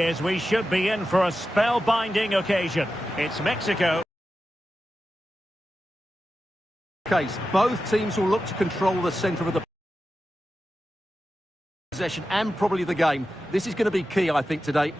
Is we should be in for a spellbinding occasion. It's Mexico. Case, both teams will look to control the centre of the possession and probably the game. This is going to be key, I think, today.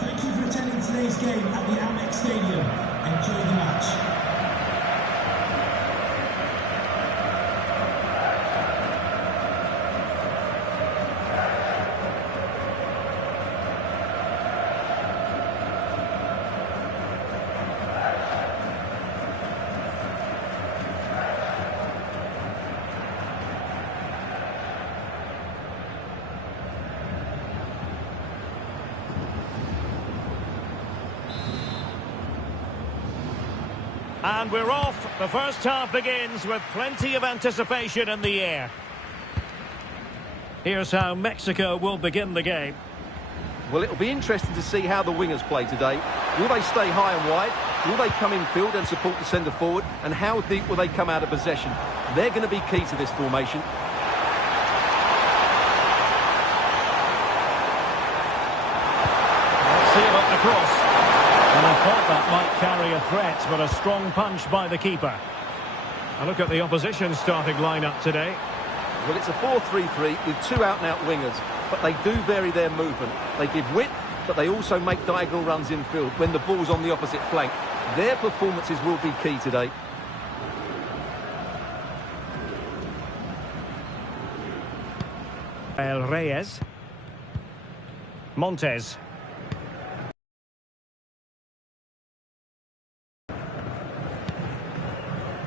Thank you for attending today's game at the Amex Stadium. Enjoy the match. And we're off. The first half begins with plenty of anticipation in the air. Here's how Mexico will begin the game. Well, it'll be interesting to see how the wingers play today. Will they stay high and wide? Will they come in field and support the centre forward? And how deep will they come out of possession? They're going to be key to this formation. Let's see about the cross. And I thought that might carry a threat, but a strong punch by the keeper. A look at the opposition starting lineup today. Well, it's a 4-3-3 with two out-and-out wingers, but they do vary their movement. They give width, but they also make diagonal runs in field when the ball's on the opposite flank. Their performances will be key today. Reyes. Montes.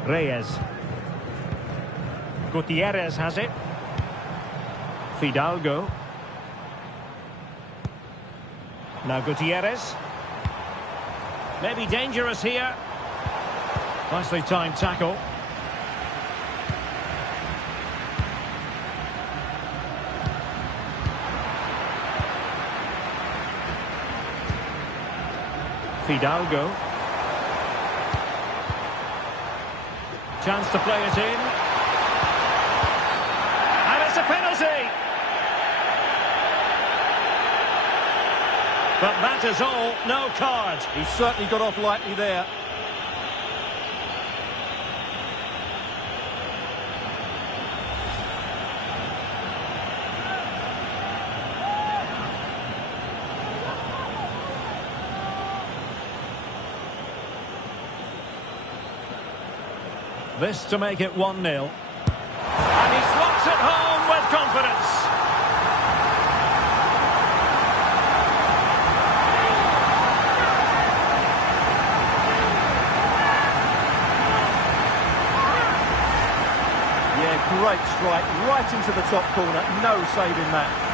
Reyes. Gutierrez has it. Fidalgo. Now Gutierrez. Maybe dangerous here. Nicely timed tackle. Fidalgo. Chance to play it in. And it's a penalty. But that is all, no card. He certainly got off lightly there. This to make it 1-0. And he slots it home with confidence. Yeah, great strike, right into the top corner. No saving that.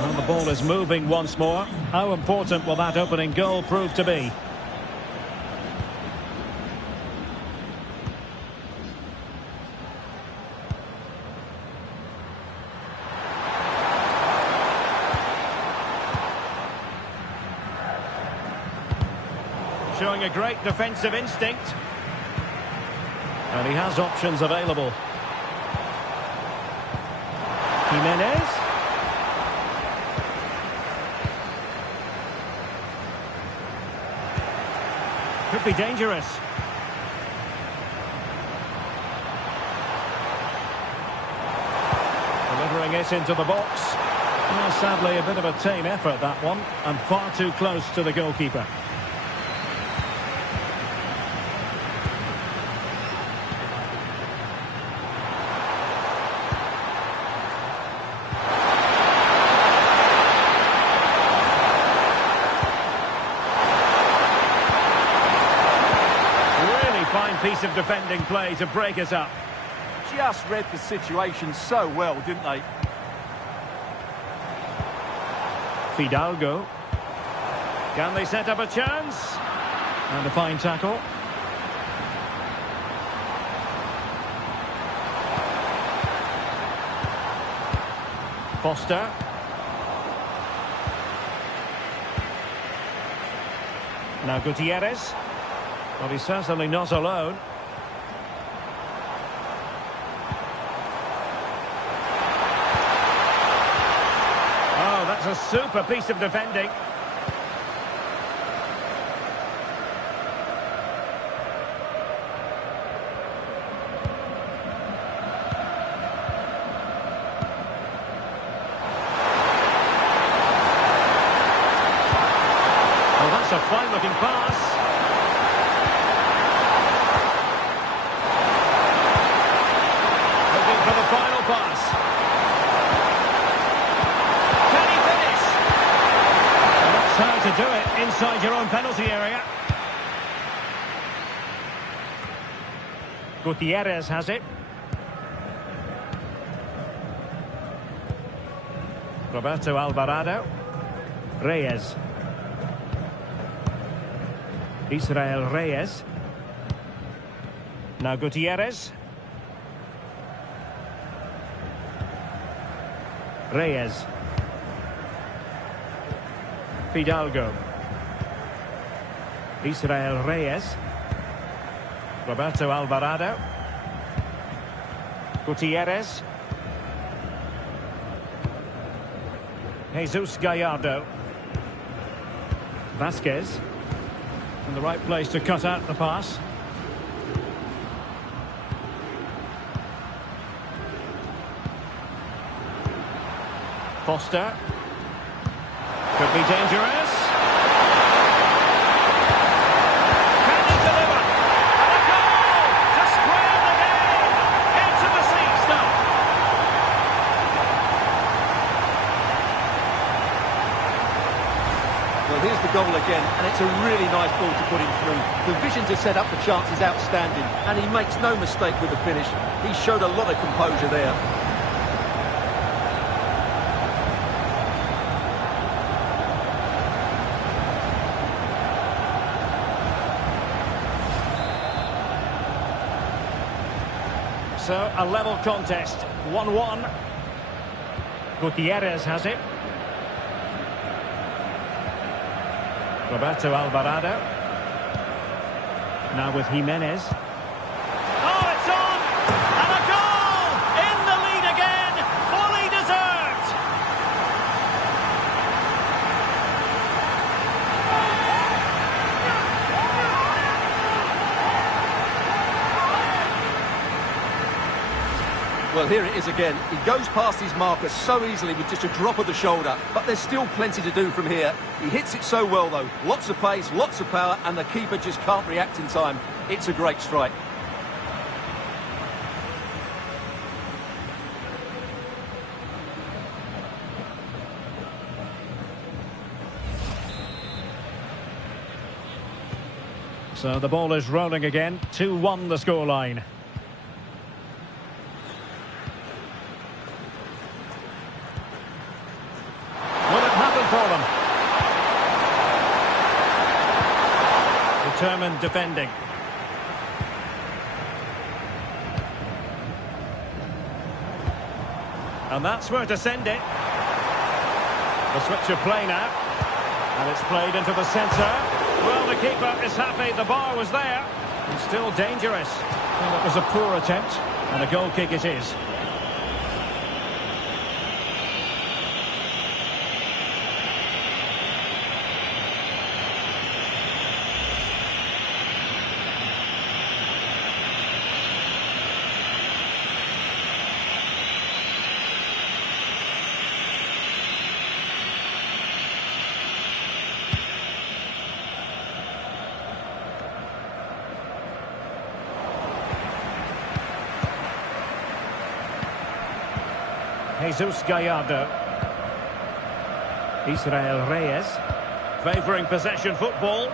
And the ball is moving once more. How important will that opening goal prove to be? Showing a great defensive instinct. And he has options available. Jimenez. Could be dangerous. Delivering it into the box. Well, sadly, a bit of a tame effort, that one, and far too close to the goalkeeper. piece of defending play to break us up. Just read the situation so well, didn't they? Fidalgo. Can they set up a chance? And a fine tackle. Foster. Now Gutierrez. Well, he's certainly not alone. Oh, that's a super piece of defending. A fine-looking pass. Looking for the final pass. Can he finish? And that's how to do it inside your own penalty area. Gutierrez has it. Roberto Alvarado. Reyes. Israel Reyes. Now Gutierrez. Reyes. Fidalgo. Israel Reyes. Roberto Alvarado. Gutierrez. Jesus Gallardo. Vasquez. In the right place to cut out the pass. Foster. Could be dangerous. Can he deliver? And a goal to square the game. Into the seats now. Well, here's the goal again, and it's a really nice ball to put him through. The vision to set up the chance is outstanding, and he makes no mistake with the finish. He showed a lot of composure there. So, a level contest, 1-1. Gutierrez has it. Roberto Alvarado. Now with Jimenez. Oh, it's on! And a goal! In the lead again! Fully deserved! Well, here it is again. He goes past his marker so easily with just a drop of the shoulder, but there's still plenty to do from here. He hits it so well, though. Lots of pace, lots of power, and the keeper just can't react in time. It's a great strike. So the ball is rolling again. 2-1 the scoreline. For them. Determined defending. And that's where to send it. The switch of play now. And it's played into the centre. Well, the keeper is happy. The bar was there. And still dangerous. Well, it was a poor attempt. And a goal kick it is. Jesus Gallardo. Israel Reyes. Favouring possession football.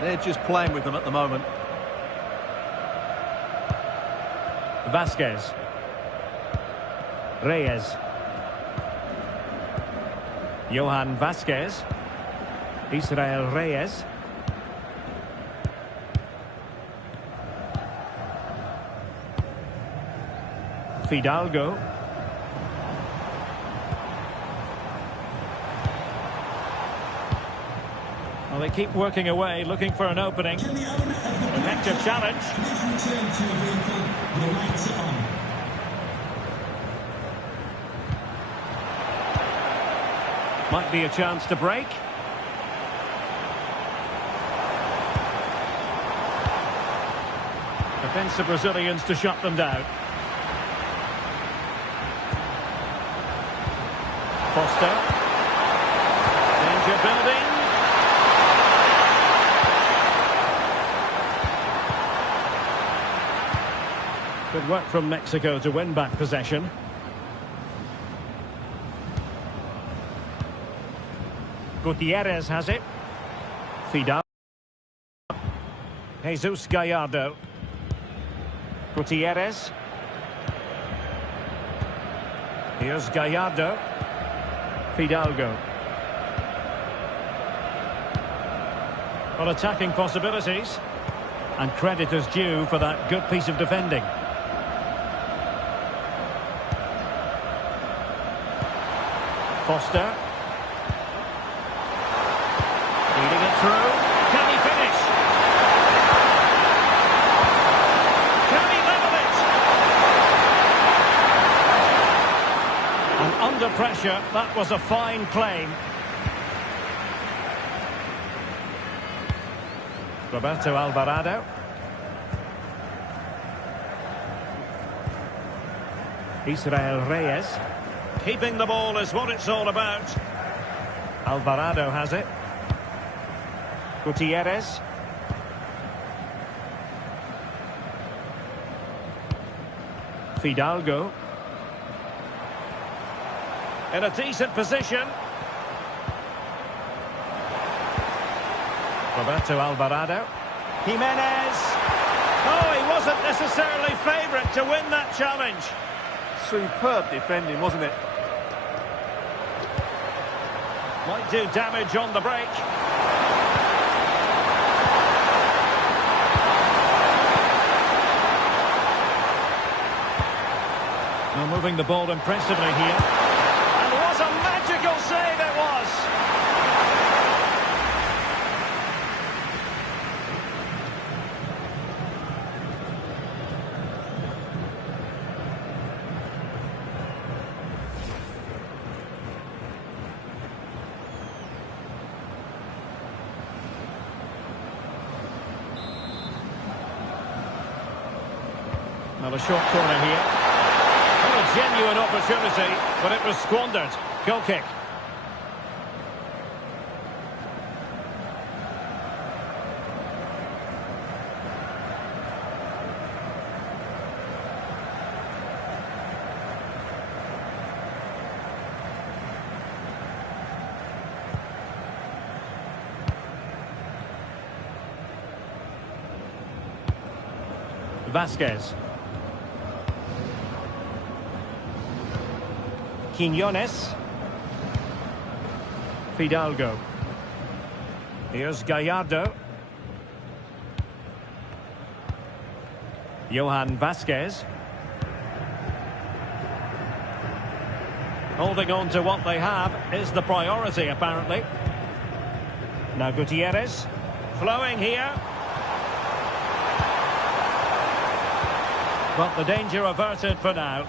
They're just playing with them at the moment. Vasquez. Reyes. Johan Vasquez. Israel Reyes. Fidalgo. Well, they keep working away, looking for an opening. Can the owner of the Effective challenge. please return to your vehicle? Your lights are on. Might be a chance to break. Defensive Brazilians to shut them down. Foster. Danger building. Good work from Mexico to win back possession. Gutierrez has it. Fidal. Jesus Gallardo. Gutierrez. Here's Gallardo. Fidalgo. Well, attacking possibilities. And credit is due for that good piece of defending. Foster. Leading it through. Can he finish? Can he level it? And under pressure, that was a fine claim. Roberto Alvarado. Israel Reyes. Keeping the ball is what it's all about. Alvarado has it. Gutierrez. Fidalgo. In a decent position. Roberto Alvarado. Jimenez. Oh, he wasn't necessarily favourite to win that challenge. Superb defending, wasn't it? Might do damage on the break. Now moving the ball impressively here. And what a magical save it was! Now a short corner here. Well, a genuine opportunity, but it was squandered. Goal kick. Vasquez. Quiñones. Fidalgo. Here's Gallardo. Johan Vasquez. Holding on to what they have is the priority, apparently. Now Gutierrez. Flowing here. But the danger averted for now.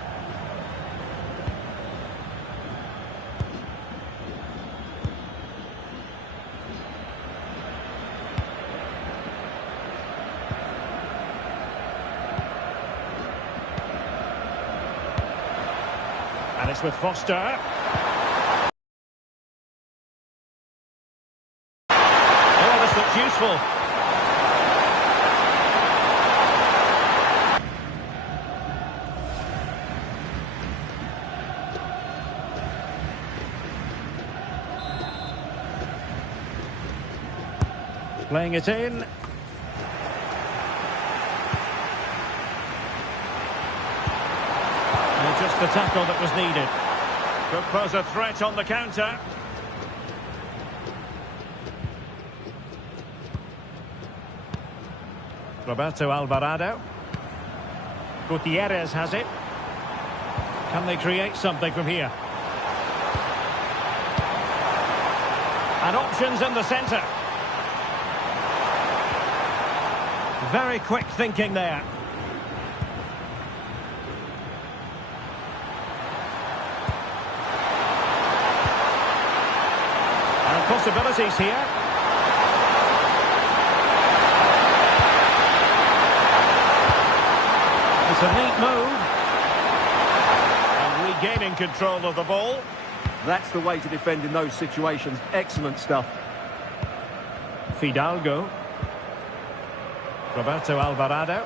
And it's with Foster. Oh, this looks useful. Playing it in. Just the tackle that was needed. Could pose a threat on the counter. Roberto Alvarado. Gutierrez has it. Can they create something from here? And options in the centre. Very quick thinking there. And possibilities here. It's a neat move. And regaining control of the ball. That's the way to defend in those situations. Excellent stuff. Fidalgo. Roberto Alvarado.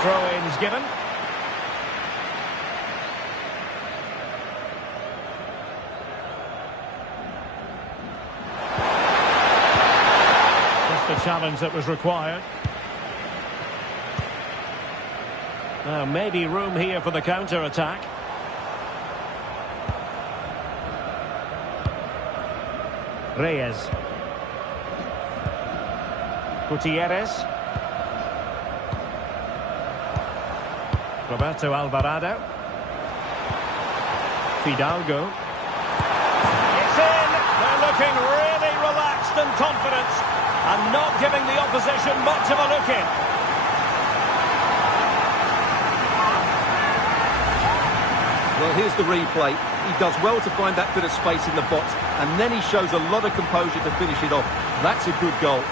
Throw-ins given. The challenge that was required. Now maybe room here for the counter-attack. Reyes. Gutierrez. Roberto Alvarado. Fidalgo. It's in! They're looking really relaxed and confident. And not giving the opposition much of a look in. Well, here's the replay. He does well to find that bit of space in the box, and then he shows a lot of composure to finish it off. That's a good goal.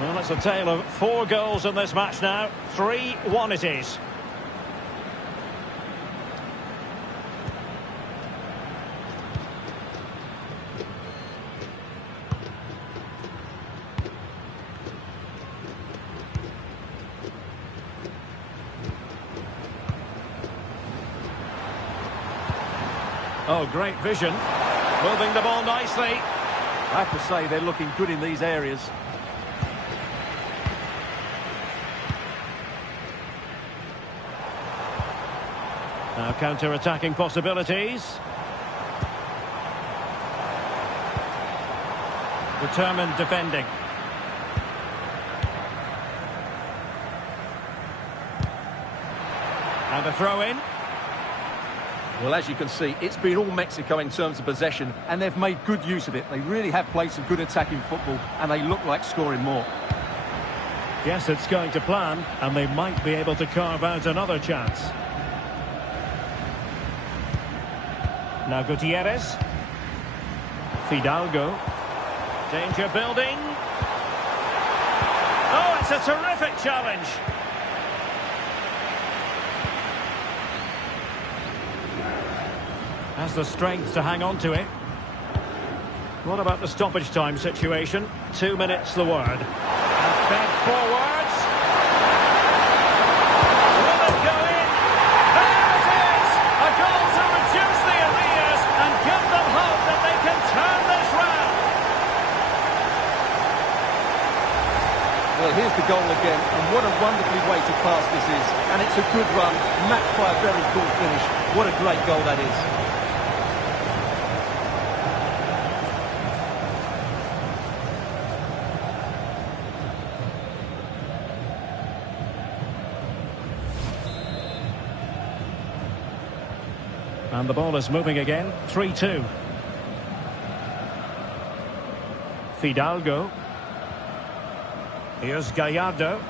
Well, it's a tale of 4 goals in this match now. 3-1 it is. Oh, great vision. Moving the ball nicely. I have to say, they're looking good in these areas. Now counter-attacking possibilities. Determined defending. And a throw-in. Well, as you can see, it's been all Mexico in terms of possession, and they've made good use of it. They really have played some good attacking football, and they look like scoring more. Yes, it's going to plan, and they might be able to carve out another chance. Now Gutierrez. Fidalgo. Danger building. Oh, it's a terrific challenge. Has the strength to hang on to it. What about the stoppage time situation? 2 minutes the word. And fed forwards. Will it go in? There it is! A goal to reduce the arrears and give them hope that they can turn this round. Well, here's the goal again, and what a wonderfully way to pass this is. And it's a good run, matched by a very cool finish. What a great goal that is. And the ball is moving again. 3-2. Fidalgo. Here's Gallardo.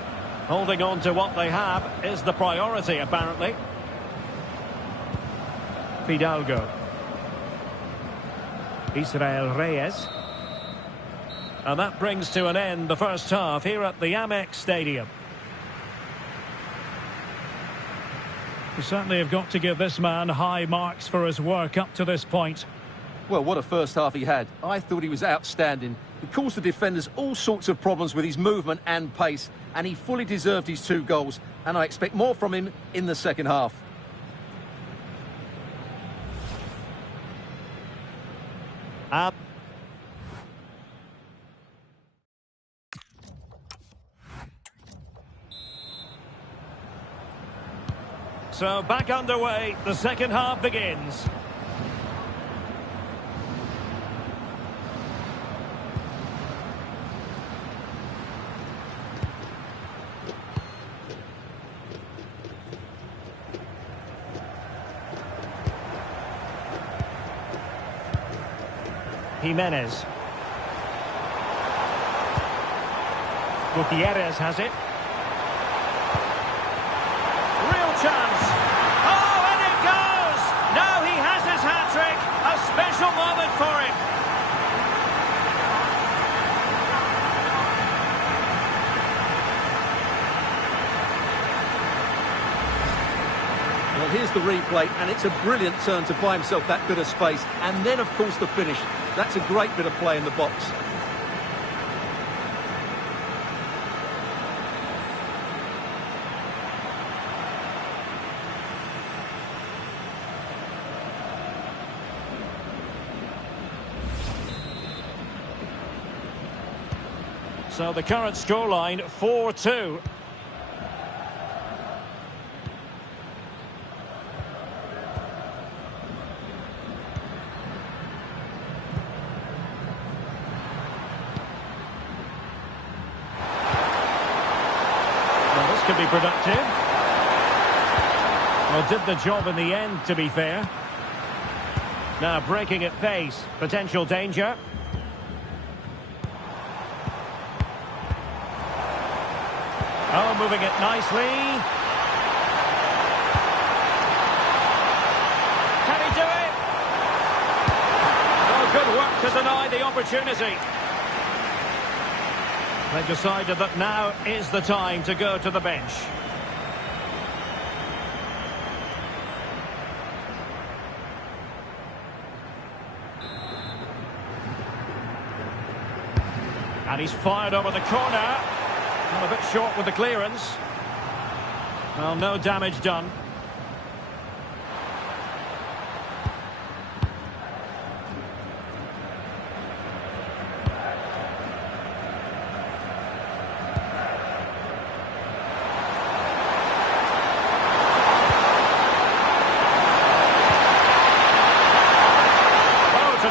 Holding on to what they have is the priority, apparently. Fidalgo. Israel Reyes. And that brings to an end the first half here at the Amex Stadium. We certainly have got to give this man high marks for his work up to this point. Well, what a first half he had. I thought he was outstanding. He caused the defenders all sorts of problems with his movement and pace, and he fully deserved his 2 goals, and I expect more from him in the second half. So back underway, the second half begins. Jimenez. Gutierrez has it. Real chance. Oh, and it goes! Now he has his hat-trick. A special moment for him. Well, here's the replay, and it's a brilliant turn to buy himself that bit of space. And then, of course, the finish. That's a great bit of play in the box. So the current scoreline, 4-2. Could be productive. Well, did the job in the end, to be fair. Now breaking at pace, potential danger. Oh, moving it nicely. Can he do it? Oh, good work to deny the opportunity. They've decided that now is the time to go to the bench. And he's fired over the corner. Got a bit short with the clearance. Well, no damage done.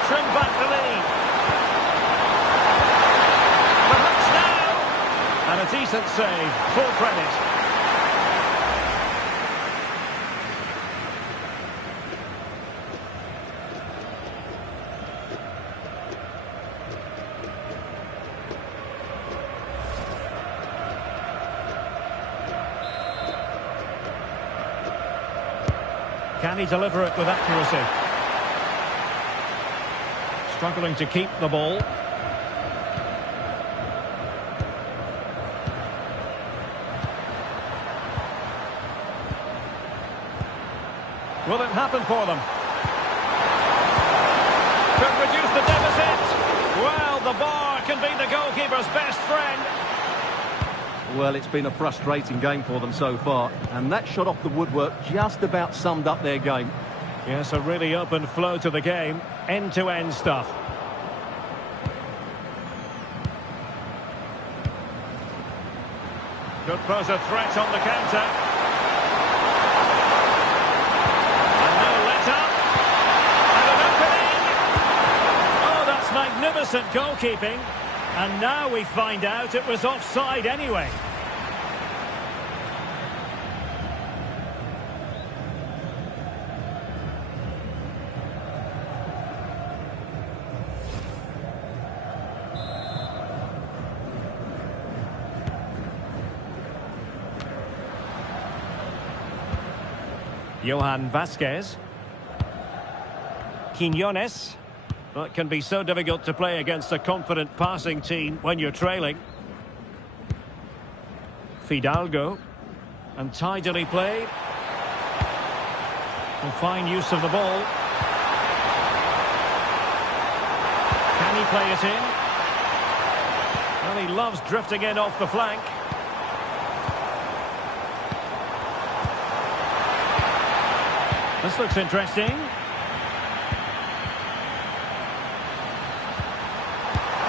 Trim back the lead. Perhaps now. And a decent save. Full credit. Can he deliver it with accuracy? Struggling to keep the ball. Will it happen for them? Could reduce the deficit. Well, the bar can be the goalkeeper's best friend. Well, it's been a frustrating game for them so far, and that shot off the woodwork just about summed up their game. Yes, a really open flow to the game. End-to-end stuff. Could pose a threat on the counter. And no let-up. And an opening. Oh, that's magnificent goalkeeping. And now we find out it was offside anyway. Johan Vasquez. Quiñones. Well, it can be so difficult to play against a confident passing team when you're trailing. Fidalgo. And tidily played. And fine use of the ball. Can he play it in? Well, he loves drifting in off the flank. This looks interesting.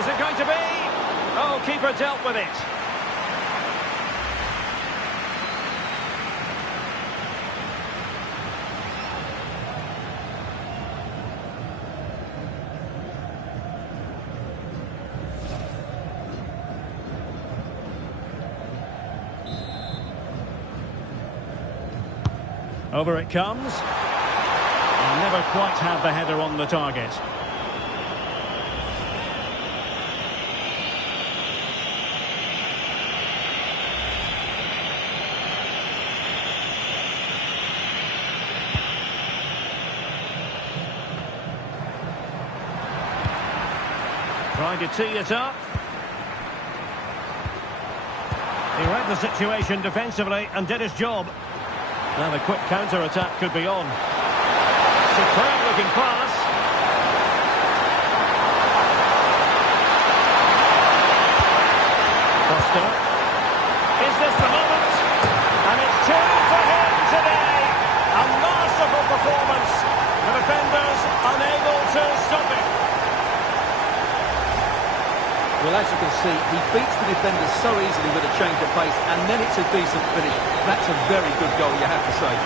Is it going to be? Oh, keeper dealt with it. Over it comes. And never quite had the header on the target. Trying to tee it up. He read the situation defensively and did his job. Now the quick counter-attack could be on. Superb-looking pass. Costa. Is this the moment? And it's two for him today. A masterful performance. The defenders unable to stop it. Well, as you can see, he beats the defenders so easily with a change of pace, and then it's a decent finish. That's a very good goal, you have to say.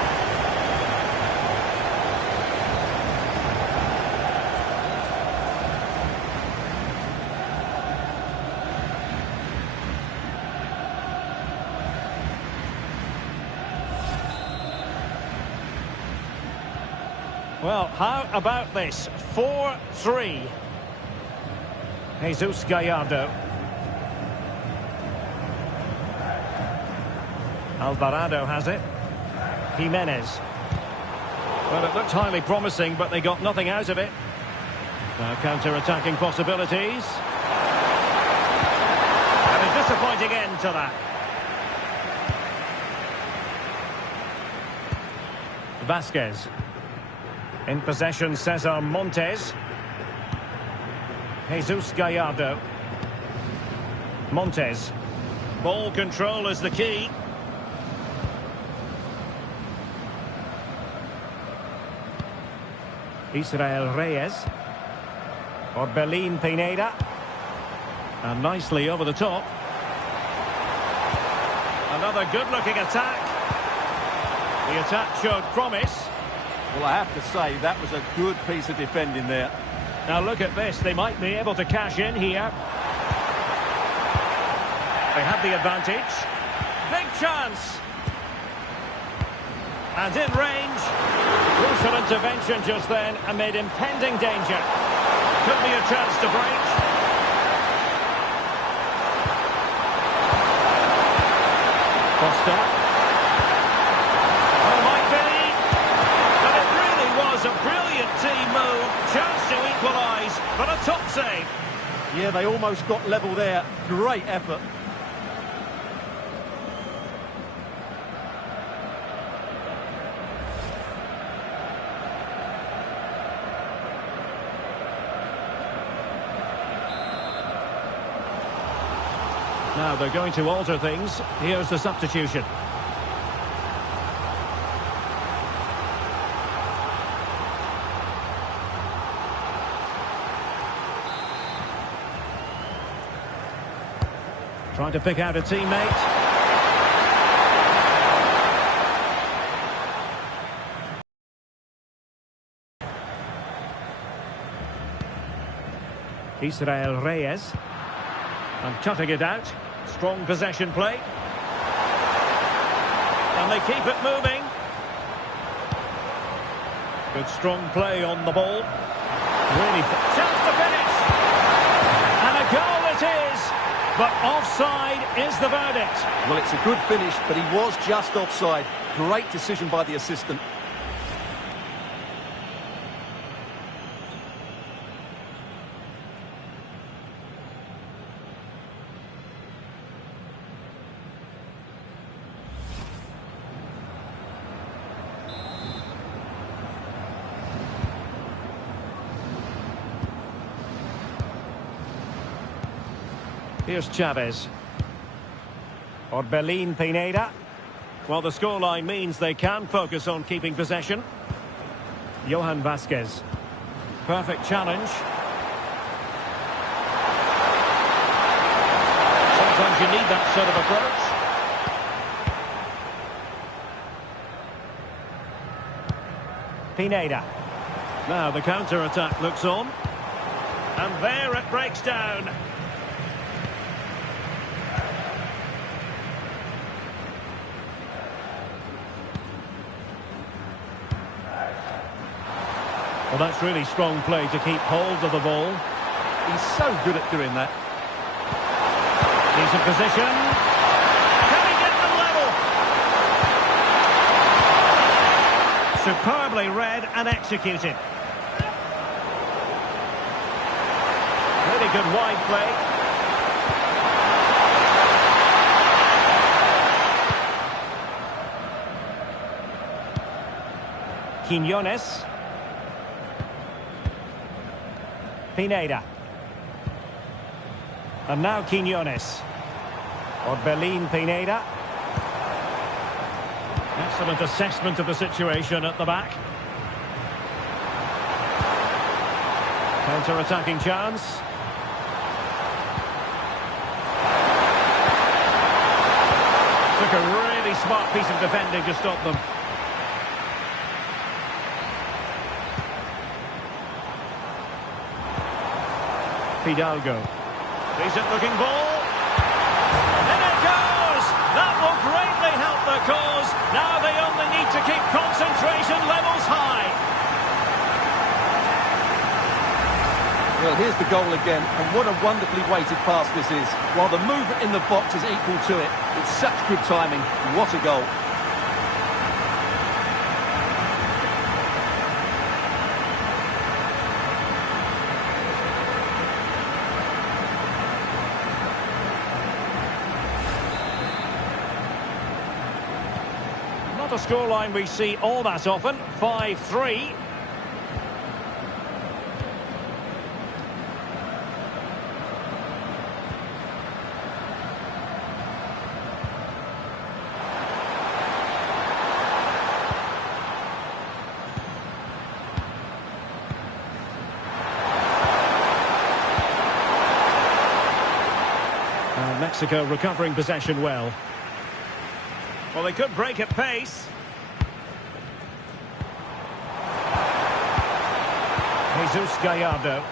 Well, how about this? 4-3. Jesus Gallardo. Alvarado has it. Jimenez. Well, it looked highly promising, but they got nothing out of it. Now counter-attacking possibilities. And a disappointing end to that. Vasquez. In possession, Cesar Montes. Jesus Gallardo. Montes. Ball control is the key. Israel Reyes. Orbelín Pineda. And nicely over the top. Another good-looking attack. The attack showed promise. Well, I have to say, that was a good piece of defending there. Now look at this, they might be able to cash in here. They have the advantage. Big chance. And in range. Crucial intervention just then amid impending danger. Could be a chance to break. Costa. Oh, might be. But it really was a brilliant team move. Chance to equalise, but a top save. Yeah, they almost got level there. Great effort. Now they're going to alter things. Here's the substitution. Trying to pick out a teammate. Israel Reyes. And cutting it out. Strong possession play. And they keep it moving. Good strong play on the ball. Really chance to finish. And a goal it is. But offside is the verdict. Well, it's a good finish, but he was just offside. Great decision by the assistant. Here's Chavez. Orbelin Pineda. Well, the scoreline means they can focus on keeping possession. Johan Vasquez. Perfect challenge. Sometimes you need that sort of approach. Pineda. Now the counter-attack looks on. And there it breaks down. Well, that's really strong play to keep hold of the ball. He's so good at doing that. Decent position. Can he get them level? Superbly read and executed. Really good wide play. Quiñones. Pineda. And now Quiñones. Orbelin Pineda. Excellent assessment of the situation at the back. Counter-attacking chance. Took a really smart piece of defending to stop them. Fidalgo. Decent looking ball. In it goes! That will greatly help the cause. Now they only need to keep concentration levels high. Well, here's the goal again, and what a wonderfully weighted pass this is. While the movement in the box is equal to it, it's such good timing. What a goal. Not a scoreline we see all that often. 5-3. Mexico recovering possession well. Well, they could break at pace. Jesus Gallardo.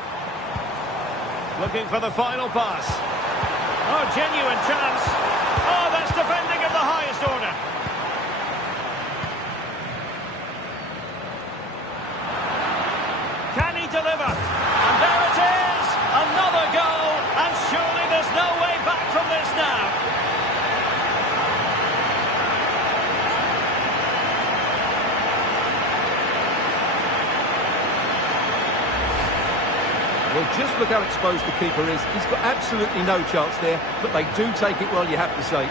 Looking for the final pass. Oh, genuine chance. Oh, that's defending of the highest order. Can he deliver? And there it is! Another goal! And surely there's no way back from this now. Well, just look how exposed the keeper is. He's got absolutely no chance there, but they do take it well, you have to say.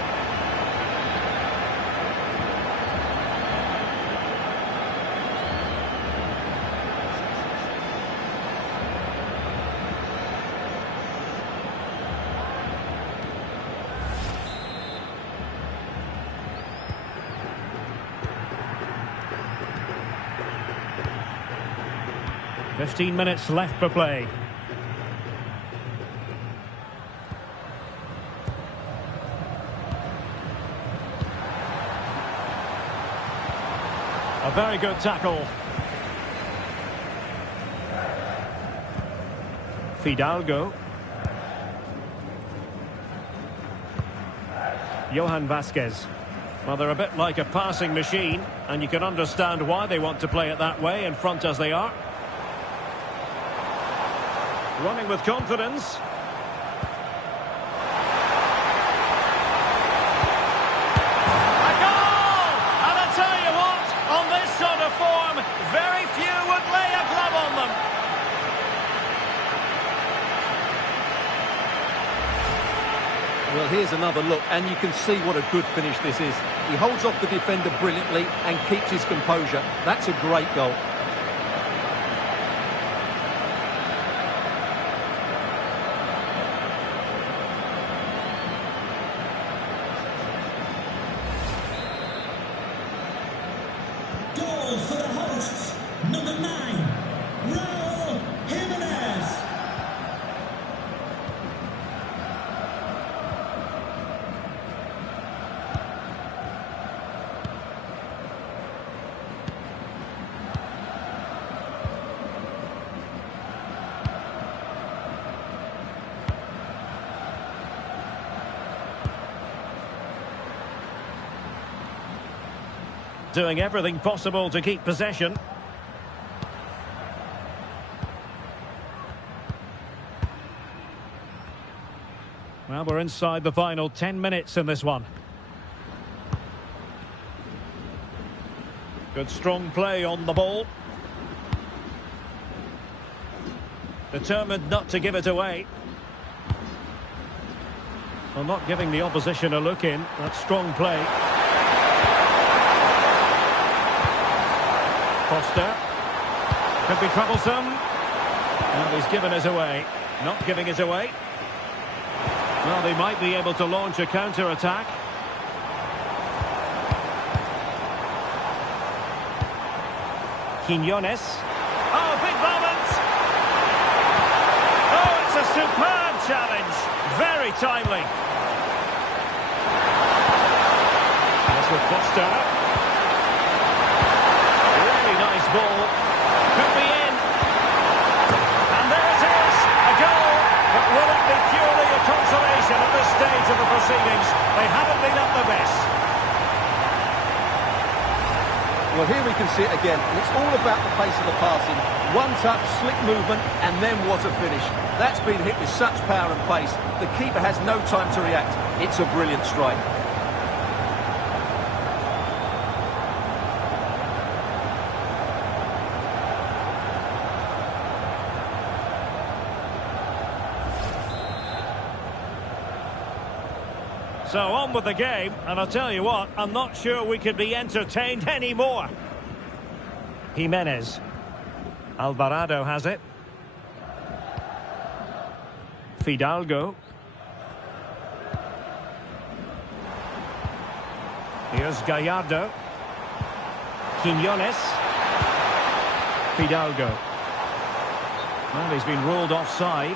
"15 minutes left for play. A very good tackle. Fidalgo. Johan Vasquez. Well, they're a bit like a passing machine, and you can understand why they want to play it that way, in front as they are. Running with confidence. Very few would lay a glove on them. Well, here's another look, and you can see what a good finish this is. He holds off the defender brilliantly and keeps his composure. That's a great goal. hosts, number 9, Raul Jimenez. Doing everything possible to keep possession. Well, we're inside the final 10 minutes in this one. Good strong play on the ball. Determined not to give it away. Well, not giving the opposition a look in. That's strong play. Foster. Could be troublesome. And he's given it away. Not giving it away. Well, they might be able to launch a counter-attack. Quiñones. Oh, big moment! Oh, it's a superb challenge. Very timely. That's with Foster. Really nice ball. Could be in. And there it is. A goal. But will it be purely a consolation at this stage of the proceedings? They haven't been at their best. Well, here we can see it again, and it's all about the pace of the passing. One touch, slick movement, and then what a finish. That's been hit with such power and pace. The keeper has no time to react. It's a brilliant strike. So on with the game, and I'll tell you what, I'm not sure we could be entertained anymore. Jimenez. Alvarado has it. Fidalgo. Here's Gallardo. Quiñones. Fidalgo. Well, he's been ruled offside.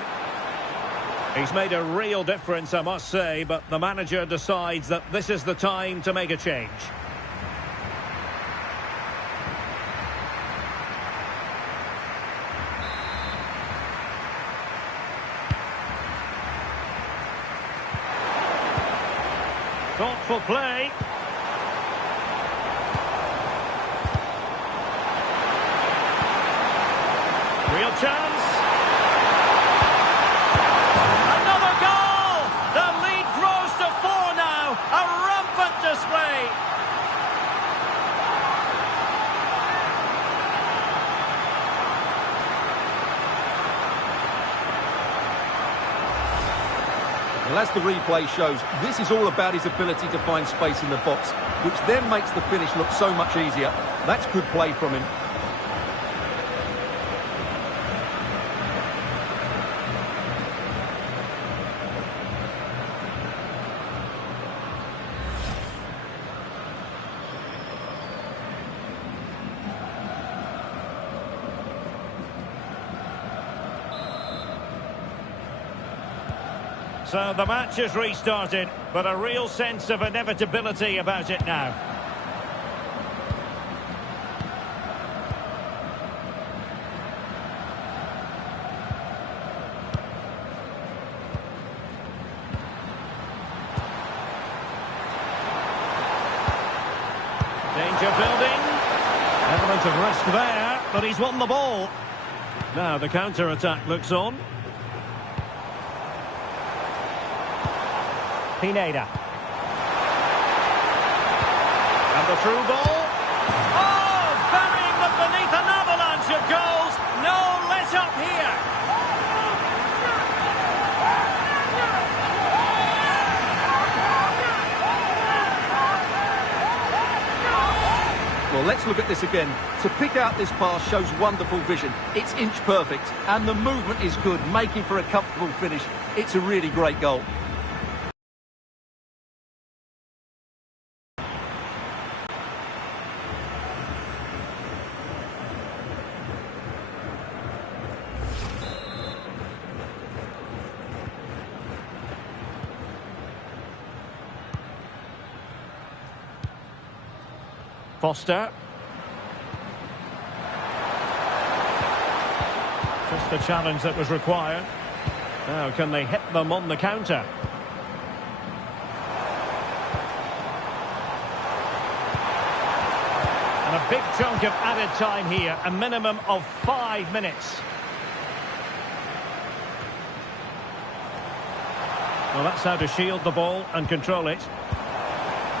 He's made a real difference, I must say, but the manager decides that this is the time to make a change. Thoughtful play. Real chance. Another goal! The lead grows to 4 now. A rampant display. Well, as the replay shows, this is all about his ability to find space in the box, which then makes the finish look so much easier. That's good play from him. So the match has restarted, but a real sense of inevitability about it now. Danger building. Element of risk there, but he's won the ball. Now the counter-attack looks on. Pineda. And the through ball. Oh, burying them beneath an avalanche of goals. No let up here. Well, let's look at this again. To pick out this pass shows wonderful vision. It's inch perfect, and the movement is good, making for a comfortable finish. It's a really great goal. Foster. Just the challenge that was required. Now, can they hit them on the counter? And a big chunk of added time here, a minimum of 5 minutes. Well, that's how to shield the ball and control it.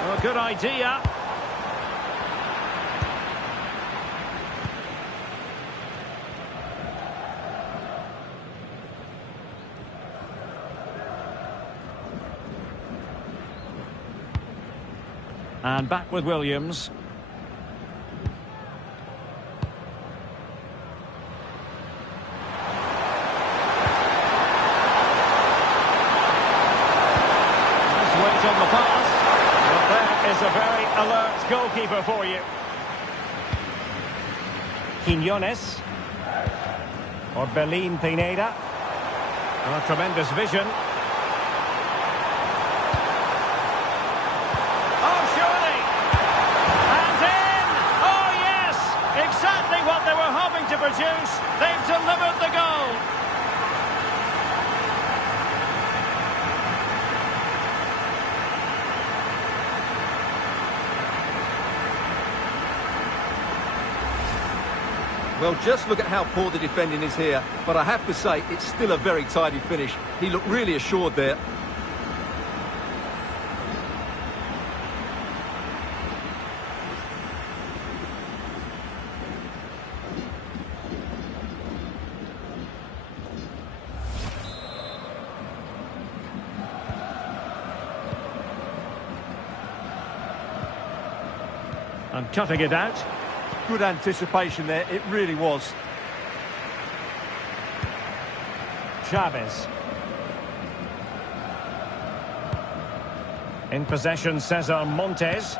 Well, good idea. And back with Williams. Wait on the pass. But that is a very alert goalkeeper for you. Quiñones. Orbelín Pineda. Oh, tremendous vision. Oh, surely. And in! Oh, yes! Exactly what they were hoping to produce. They've delivered the goal. Well, just look at how poor the defending is here. But I have to say, it's still a very tidy finish. He looked really assured there. And cutting it out. Good anticipation there, it really was. Chavez. In possession, Cesar Montes.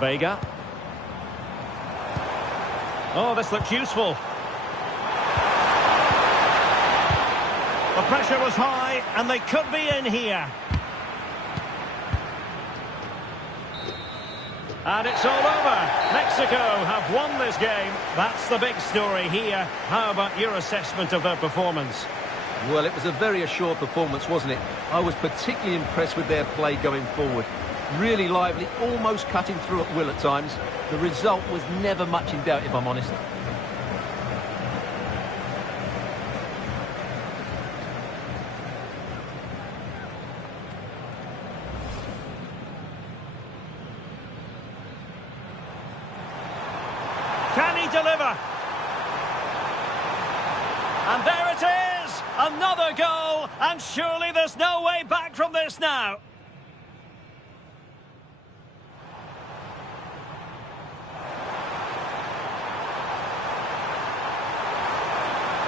Vega. Oh, this looks useful. The pressure was high, and they could be in here. And it's all over. Mexico have won this game. That's the big story here. How about your assessment of their performance? Well, it was a very assured performance, wasn't it? I was particularly impressed with their play going forward. Really lively, almost cutting through at will at times. The result was never much in doubt, if I'm honest. Can he deliver? And there it is! Another goal! And surely there's no way back from this now.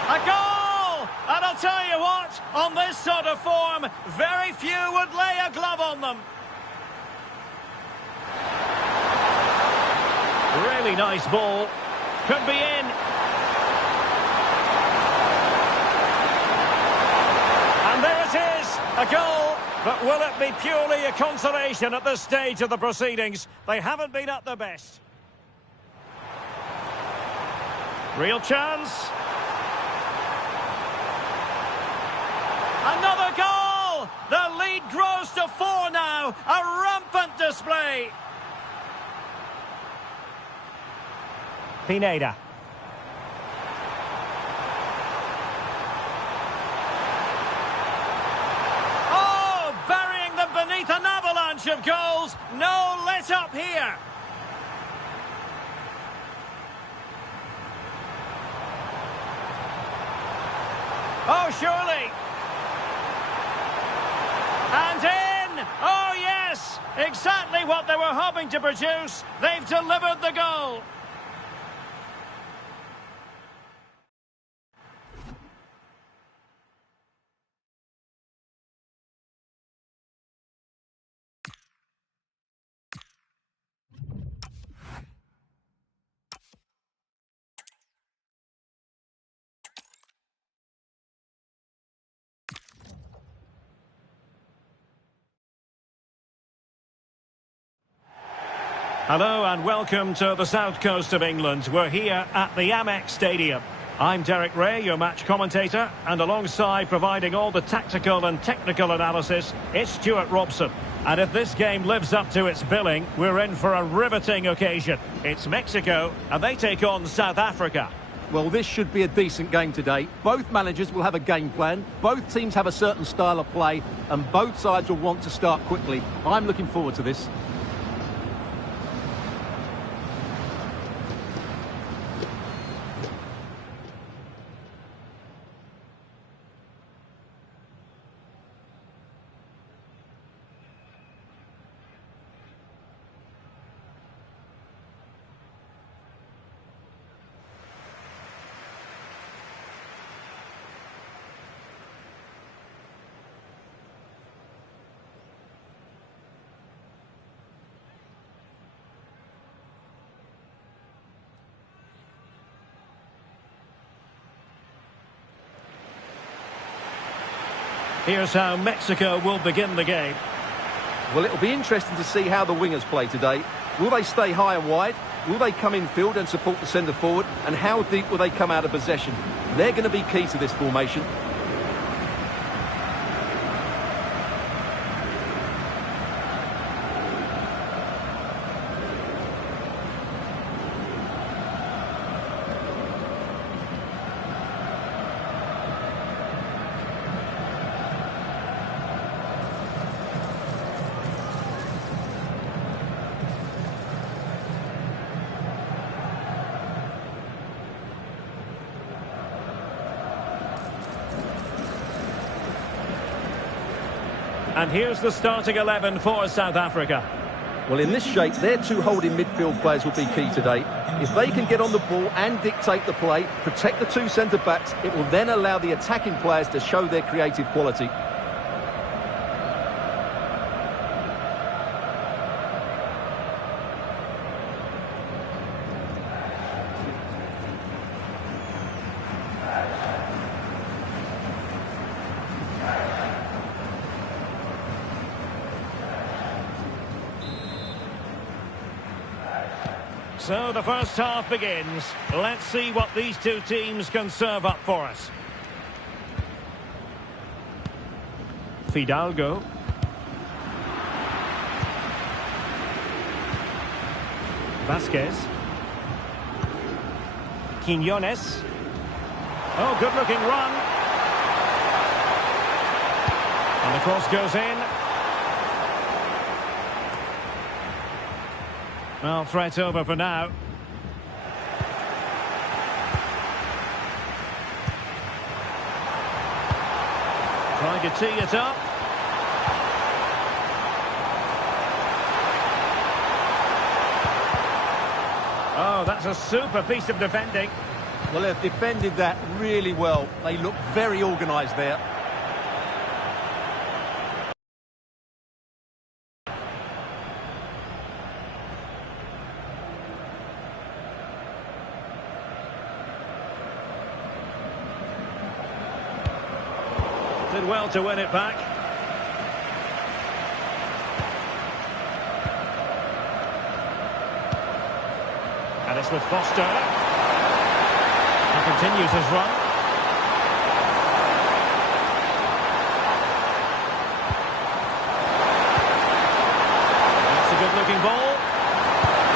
A goal! And I'll tell you what, on this sort of form, very few would lay a glove on them. Really nice ball. Could be in. And there it is, a goal. But will it be purely a consolation at this stage of the proceedings? They haven't been at their best. Real chance. Another goal! The lead grows to 4 now. A rampant display. Pineda. Oh, burying them beneath an avalanche of goals. No let up here. Oh, surely. And in! Oh, yes! Exactly what they were hoping to produce. They've delivered the goal. Hello and welcome to the south coast of England. We're here at the Amex Stadium. I'm Derek Ray, your match commentator, and alongside providing all the tactical and technical analysis, it's Stuart Robson. And if this game lives up to its billing, we're in for a riveting occasion. It's Mexico, and they take on South Africa. Well, this should be a decent game today. Both managers will have a game plan, both teams have a certain style of play, and both sides will want to start quickly. I'm looking forward to this. Here's how Mexico will begin the game. Well, it'll be interesting to see how the wingers play today. Will they stay high and wide? Will they come in field and support the centre forward? And how deep will they come out of possession? They're going to be key to this formation. And here's the starting 11 for South Africa. Well, in this shape, their two holding midfield players will be key today. If they can get on the ball and dictate the play, protect the two centre-backs, it will then allow the attacking players to show their creative quality. So the first half begins. Let's see what these two teams can serve up for us. Fidalgo. Vasquez. Quiñones. Oh, good-looking run. And the cross goes in. Well, threat over for now. Trying to tee it up. Oh, that's a super piece of defending. Well, they've defended that really well. They look very organised there. Did well to win it back. And it's with Foster. He continues his run. That's a good-looking ball.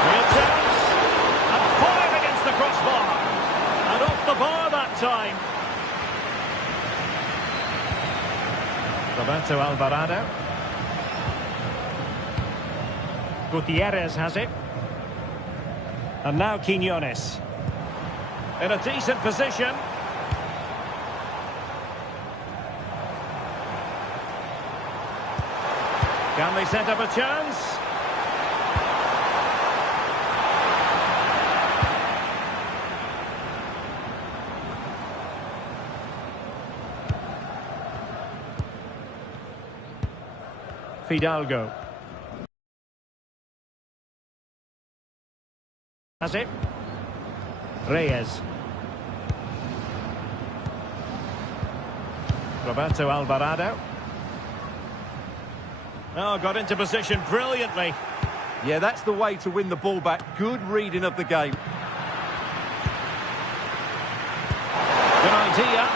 Real chance. And five against the crossbar. And off the bar that time. Roberto Alvarado. Gutierrez has it. And now Quiñones. In a decent position. Can they set up a chance? Fidalgo. Has it. Reyes. Roberto Alvarado. Oh, got into position brilliantly. Yeah, that's the way to win the ball back. Good reading of the game. Good idea.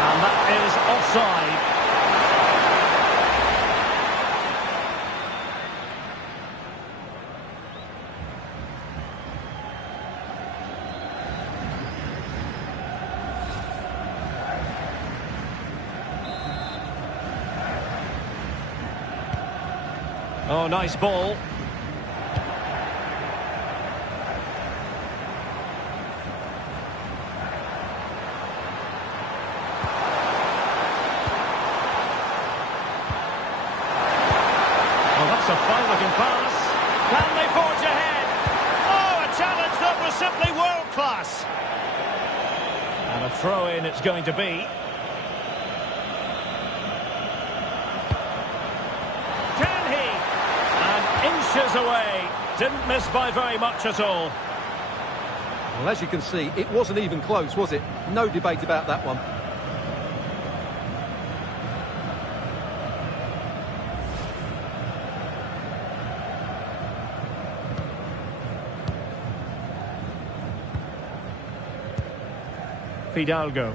And that is offside. Oh, nice ball. Oh, that's a fine-looking pass. Can they forge ahead? Oh, a challenge that was simply world-class. And a throw-in it's going to be. Inches away, didn't miss by very much at all. Well, as you can see, it wasn't even close, was it? No debate about that one. Fidalgo.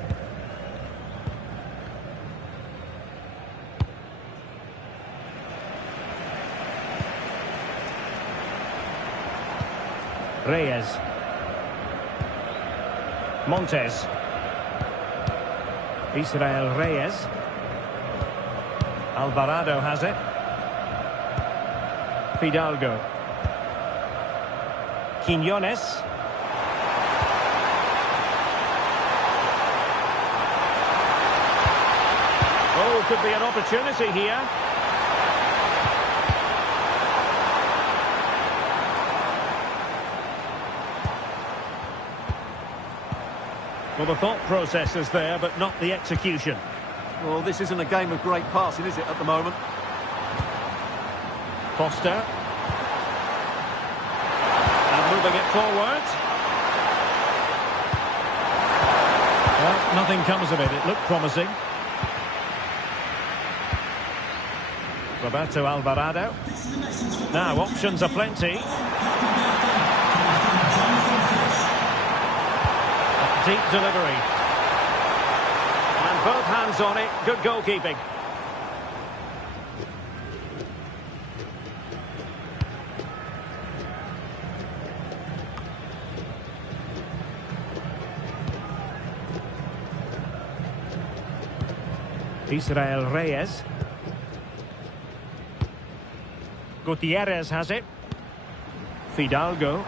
Reyes. Montes. Israel Reyes. Alvarado has it. Fidalgo. Quiñones. Oh, could be an opportunity here. Well, the thought process is there, but not the execution. Well, this isn't a game of great passing, is it, at the moment? Foster. And moving it forward. Well, nothing comes of it. It looked promising. Roberto Alvarado. Now, options are plenty. Deep delivery. And both hands on it. Good goalkeeping. Israel Reyes. Gutierrez has it. Fidalgo.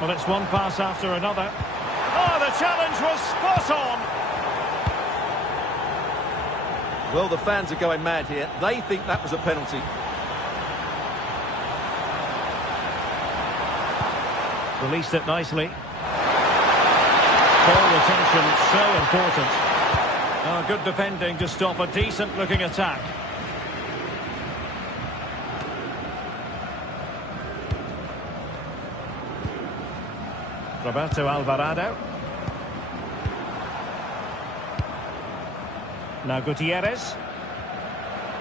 Well, it's one pass after another. Oh, the challenge was spot on. Well, the fans are going mad here. They think that was a penalty. Released it nicely. Ball retention, so important. Oh, good defending to stop a decent-looking attack. Roberto Alvarado. Now Gutierrez.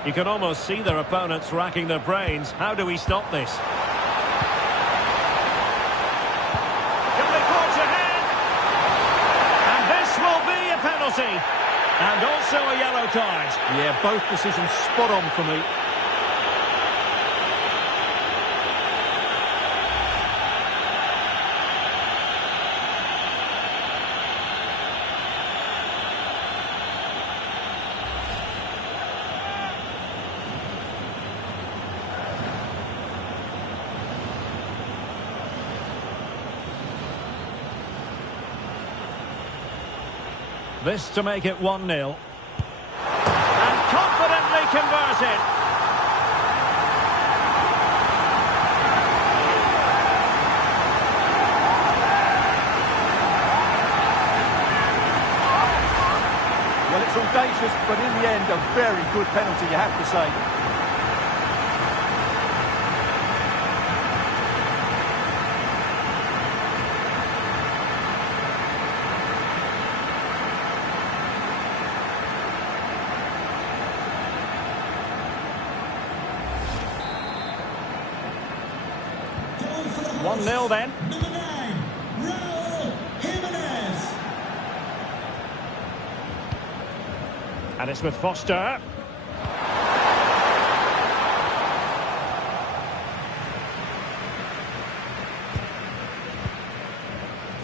You can almost see their opponents racking their brains. How do we stop this? Can they forge ahead? And this will be a penalty. And also a yellow card. Yeah, both decisions spot on for me. This to make it 1-0. And confidently converted. Well, it's audacious, but in the end, a very good penalty, you have to say. 1-0 then. Number 9, Raul Jimenez. And it's with Foster.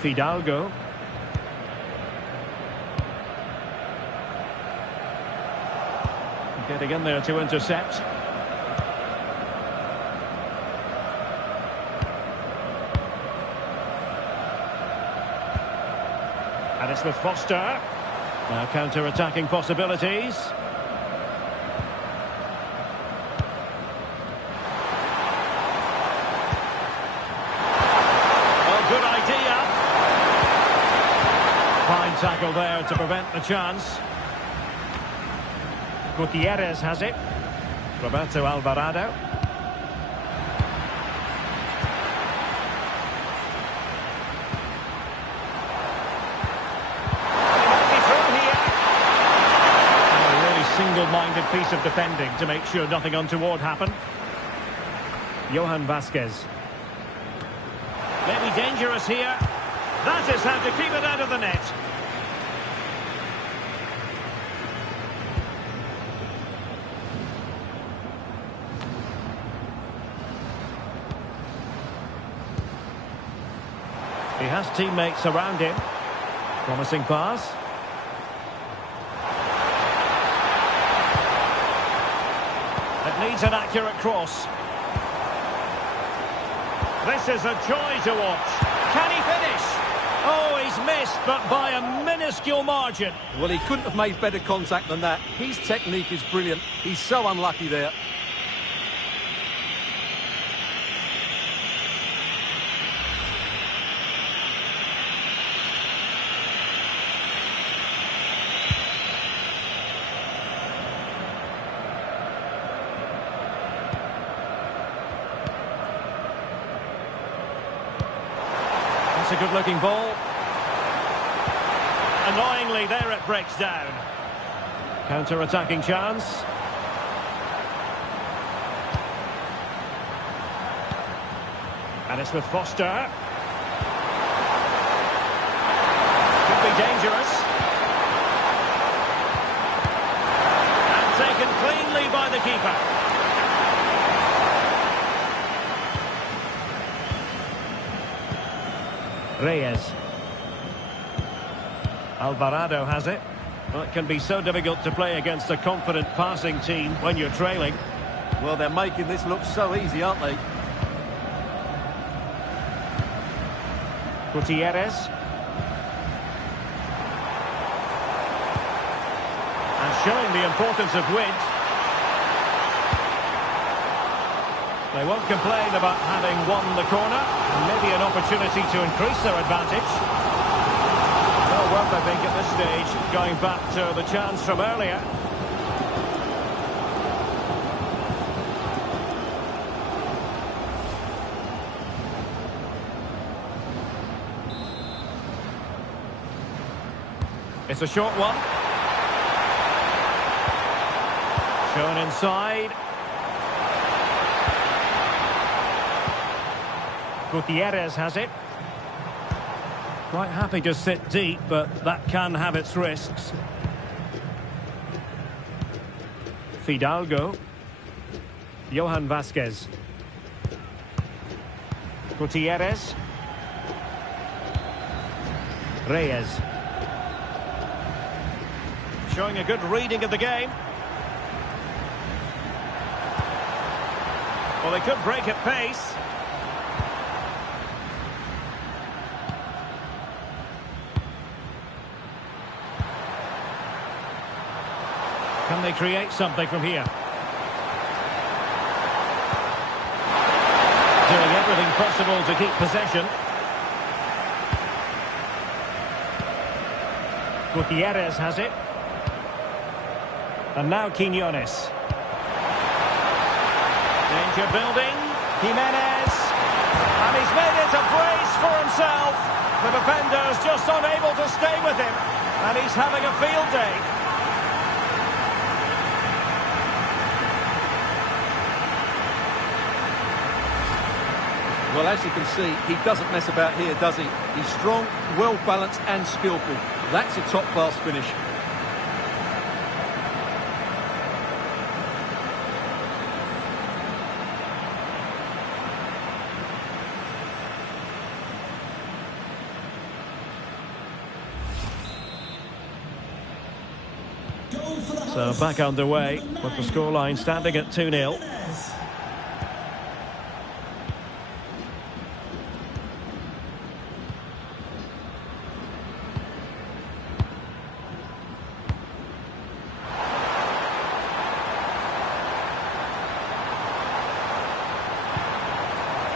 Fidalgo. Getting in there to intercept. And it's with Foster. Now counter-attacking possibilities. Oh, good idea. Fine tackle there to prevent the chance. Gutierrez has it. Roberto Alvarado. Single-minded piece of defending to make sure nothing untoward happened. Johan Vasquez. Maybe dangerous here. That is how to keep it out of the net. He has teammates around him. Promising pass. It needs an accurate cross. This is a joy to watch. Can he finish? Oh, he's missed, but by a minuscule margin. Well, he couldn't have made better contact than that. His technique is brilliant. He's so unlucky there. It's a good-looking ball. Annoyingly, there it breaks down. Counter-attacking chance. And it's with Foster. Could be dangerous. And taken cleanly by the keeper. Reyes. Alvarado has it. Well, it can be so difficult to play against a confident passing team when you're trailing. Well, they're making this look so easy, aren't they? Gutierrez. And showing the importance of width. They won't complain about having won the corner, and maybe an opportunity to increase their advantage. Well worth, I think, at this stage, going back to the chance from earlier. It's a short one. Shown inside. Gutierrez has it. Quite happy to sit deep, but that can have its risks. Fidalgo. Johan Vasquez. Gutierrez. Reyes. Showing a good reading of the game. Well, they could break at pace. Can they create something from here? Doing everything possible to keep possession. Gutierrez has it. And now Quiñones. Danger building. Jimenez. And he's made it a brace for himself. The defender's just unable to stay with him. And he's having a field day. Well, as you can see, he doesn't mess about here, does he? He's strong, well-balanced and skillful. That's a top-class finish. So back underway with the scoreline standing at 2-0.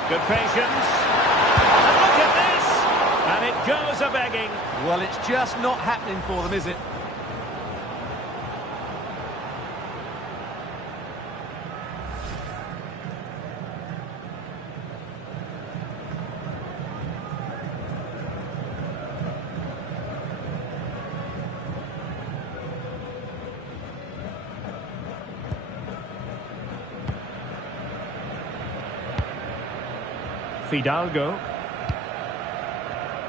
Good patience. And look at this! And it goes a-begging. Well, it's just not happening for them, is it? Fidalgo.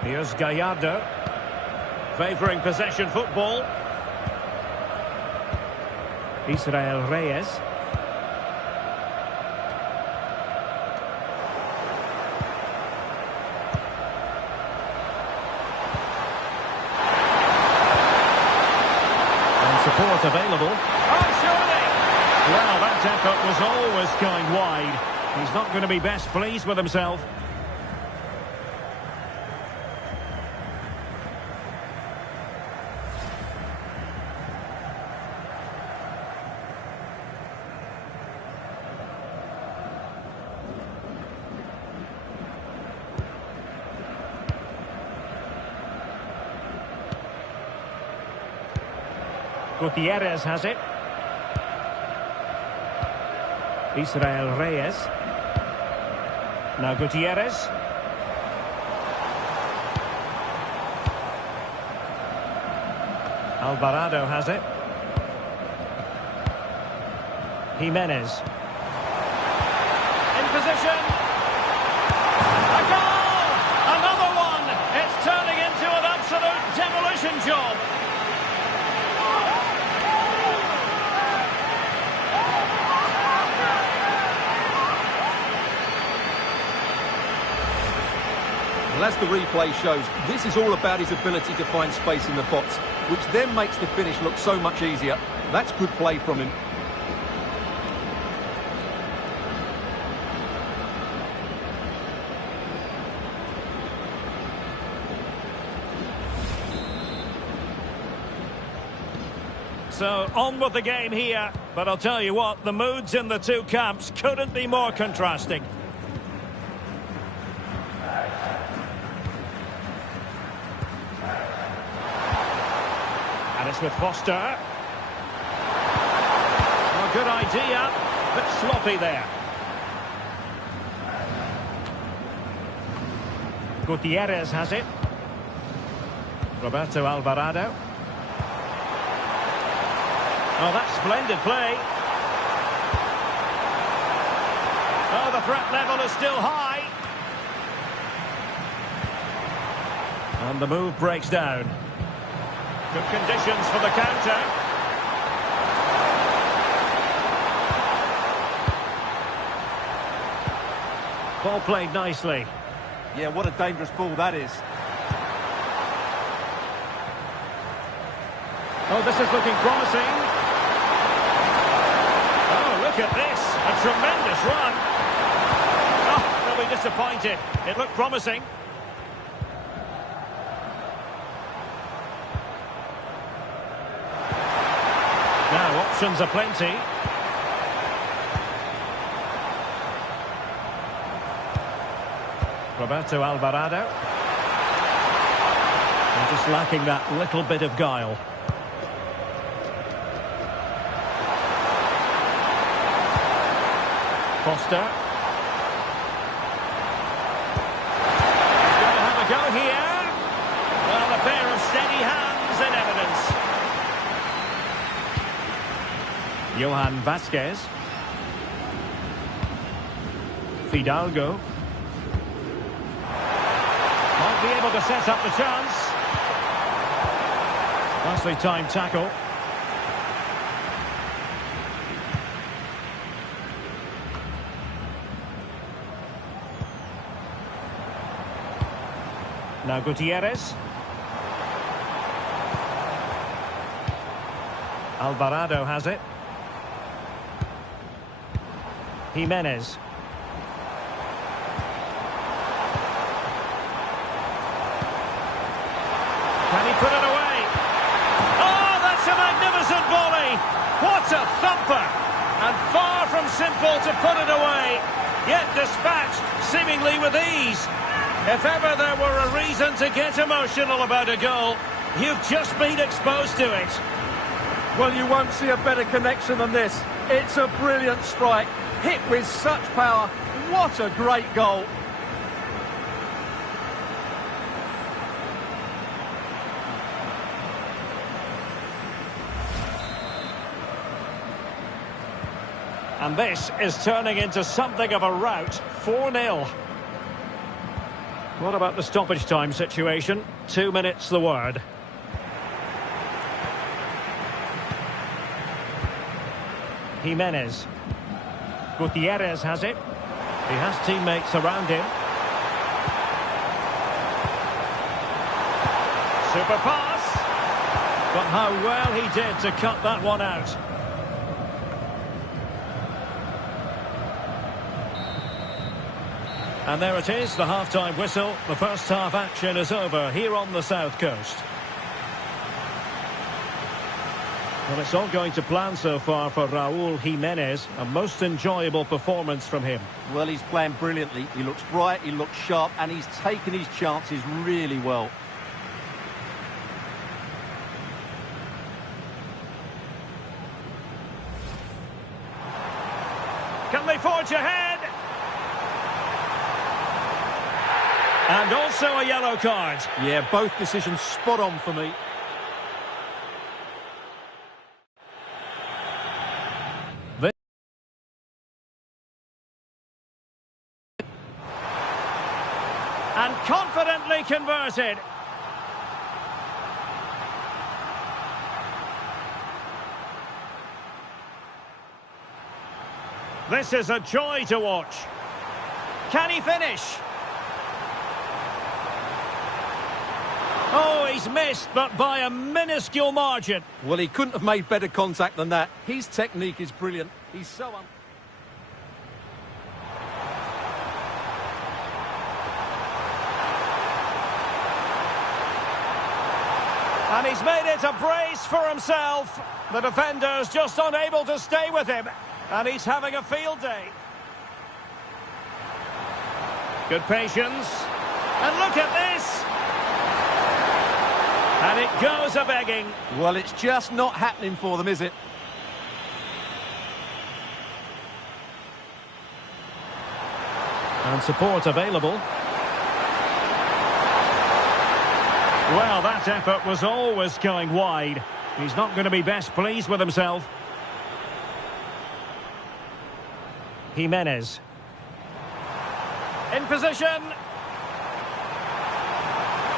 Here's Gallardo. Favouring possession football. Israel Reyes. And support available. Oh, surely! Well, that effort was always going wide. He's not going to be best pleased with himself. Gutierrez has it. Israel Reyes. Now Gutierrez. Alvarado has it. Jimenez. In position. A goal! Another one! It's turning into an absolute demolition job. Well, as the replay shows, this is all about his ability to find space in the box, which then makes the finish look so much easier. That's good play from him. So, on with the game here, but I'll tell you what, the moods in the two camps couldn't be more contrasting. And it's with Foster. Oh, good idea, but sloppy there. Gutierrez has it. Roberto Alvarado. Oh, that's splendid play. Oh, the threat level is still high. And the move breaks down. Good conditions for the counter. Ball played nicely. Yeah, what a dangerous ball that is. Oh, this is looking promising. Oh, look at this. A tremendous run. Oh, they'll be disappointed. It looked promising. Now, options are plenty. Roberto Alvarado. They're just lacking that little bit of guile. Foster. He's going to have a go here. Well, a pair of steady hands in evidence. Johan Vasquez. Fidalgo. Might be able to set up the chance. Nicely timed tackle. Now Gutierrez. Alvarado has it. Jimenez. Can he put it away? Oh, that's a magnificent volley! What a thumper! And far from simple to put it away, yet dispatched seemingly with ease. If ever there were a reason to get emotional about a goal, you've just been exposed to it. Well, you won't see a better connection than this. It's a brilliant strike, hit with such power. What a great goal. And this is turning into something of a rout. 4-0. What about the stoppage time situation? 2 minutes the word. Jimenez. Gutierrez has it. He has teammates around him. Super pass. But how well he did to cut that one out. And there it is, the half-time whistle. The first half action is over here on the South Coast. Well, it's all going to plan so far for Raúl Jimenez. A most enjoyable performance from him. Well, he's playing brilliantly. He looks bright, he looks sharp, and he's taken his chances really well. Can they forge ahead? And also a yellow card. Yeah, both decisions spot on for me. And confidently converted. This is a joy to watch. Can he finish? Oh, he's missed, but by a minuscule margin. Well, he couldn't have made better contact than that. His technique is brilliant. He's so And he's made it a brace for himself. The defender's just unable to stay with him. And he's having a field day. Good patience. And look at this. And it goes a-begging. Well, it's just not happening for them, is it? And support available. Well, that effort was always going wide. He's not going to be best pleased with himself. Jimenez. In position.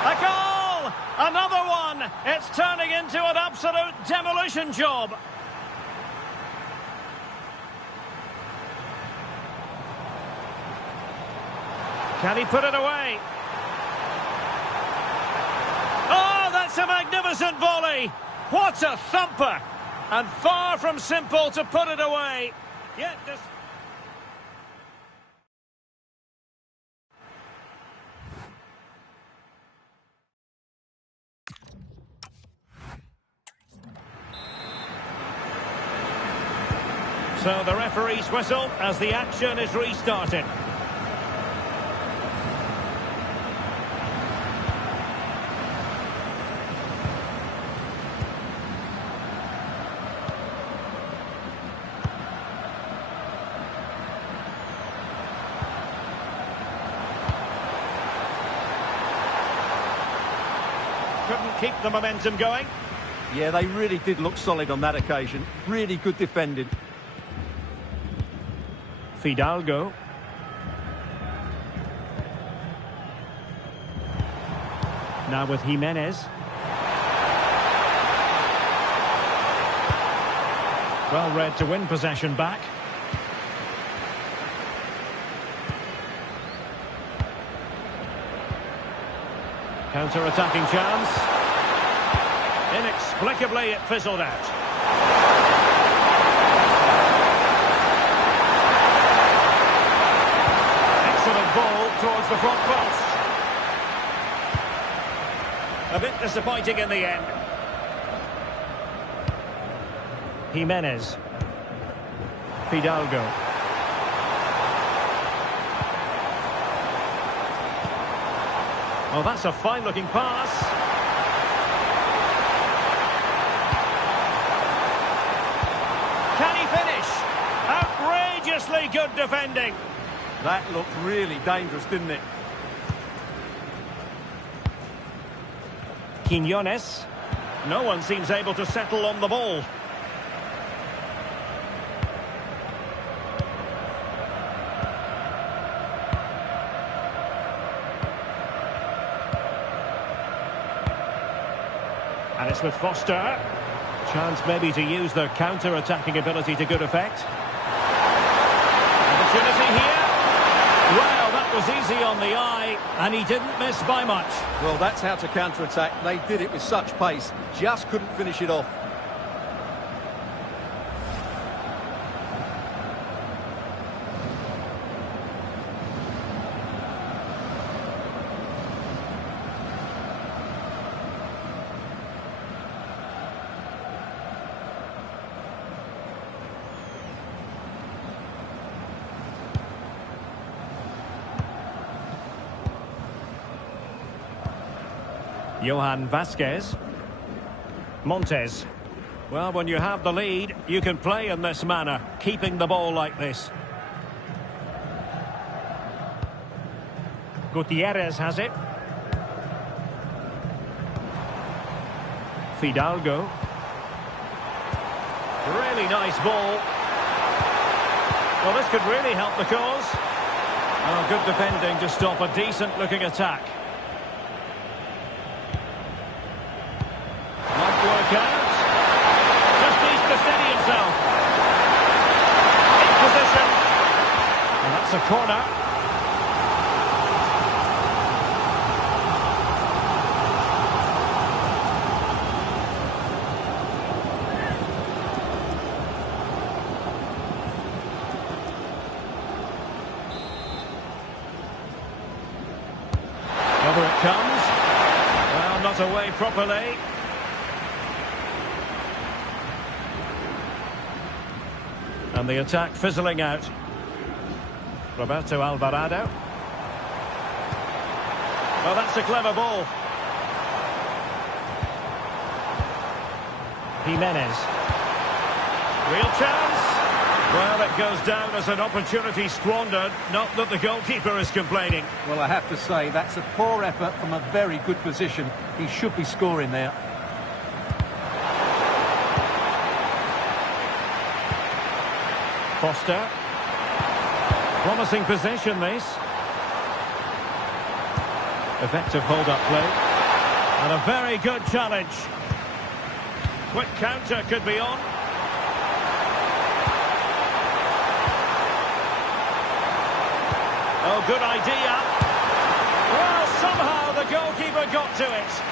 A goal! Another one! It's turning into an absolute demolition job. Can he put it away? Oh, that's a magnificent volley! What a thumper! And far from simple to put it away. Yet this... So the referee's whistle as the action is restarted. Couldn't keep the momentum going. Yeah, they really did look solid on that occasion. Really good defending. Fidalgo. Now with Jimenez. Well read to win possession back. Counter-attacking chance. Inexplicably it fizzled out. Excellent ball towards the front post. A bit disappointing in the end. Jimenez. Fidalgo. Oh, that's a fine-looking pass. Can he finish? Outrageously good defending. That looked really dangerous, didn't it? Quiñones. No one seems able to settle on the ball. And it's with Foster. Chance maybe to use their counter-attacking ability to good effect. Opportunity here. Well, that was easy on the eye, and he didn't miss by much. Well, that's how to counter-attack. They did it with such pace. Just couldn't finish it off. Johan Vasquez. Montes. Well, when you have the lead, you can play in this manner, keeping the ball like this. Gutierrez has it. Fidalgo. Really nice ball. Well, this could really help the cause. Oh, good defending to stop a decent-looking attack. Work out. Just needs to steady himself. In position. And that's a corner. Whether it comes. Well, not away properly. And the attack fizzling out. Roberto Alvarado. Oh, that's a clever ball. Jimenez. Real chance. Well, it goes down as an opportunity squandered. Not that the goalkeeper is complaining. Well, I have to say, that's a poor effort from a very good position. He should be scoring there. Foster. Promising possession, this. Effective hold-up play. And a very good challenge. Quick counter could be on. Oh, good idea. Well, somehow the goalkeeper got to it.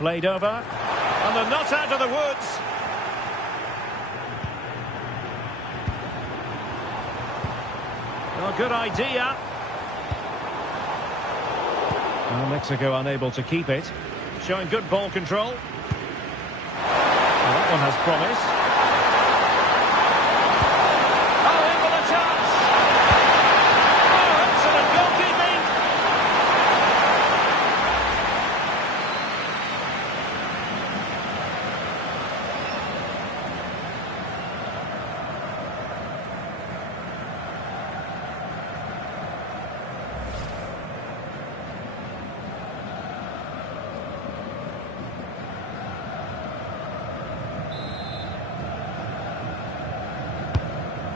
Played over, and they're not out of the woods. Oh, good idea. Well, Mexico unable to keep it. Showing good ball control. Well, that one has promise. Oh, in with a chance. Oh, excellent goalkeeping.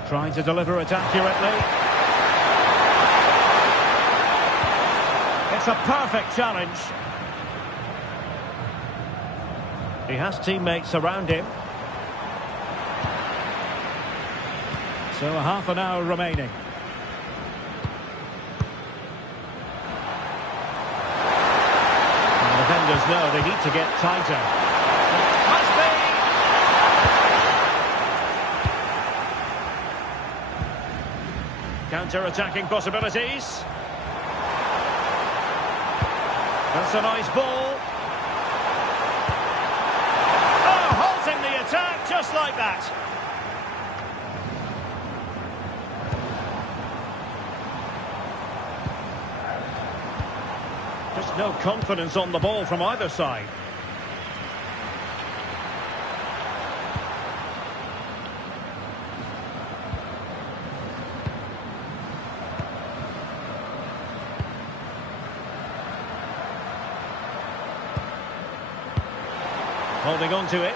Trying to deliver it accurately. It's a perfect challenge. He has teammates around him. So half an hour remaining. And the defenders know they need to get tighter. Must be! Counter-attacking possibilities. That's a nice ball. Oh, halting the attack just like that. Just no confidence on the ball from either side. Holding on to it.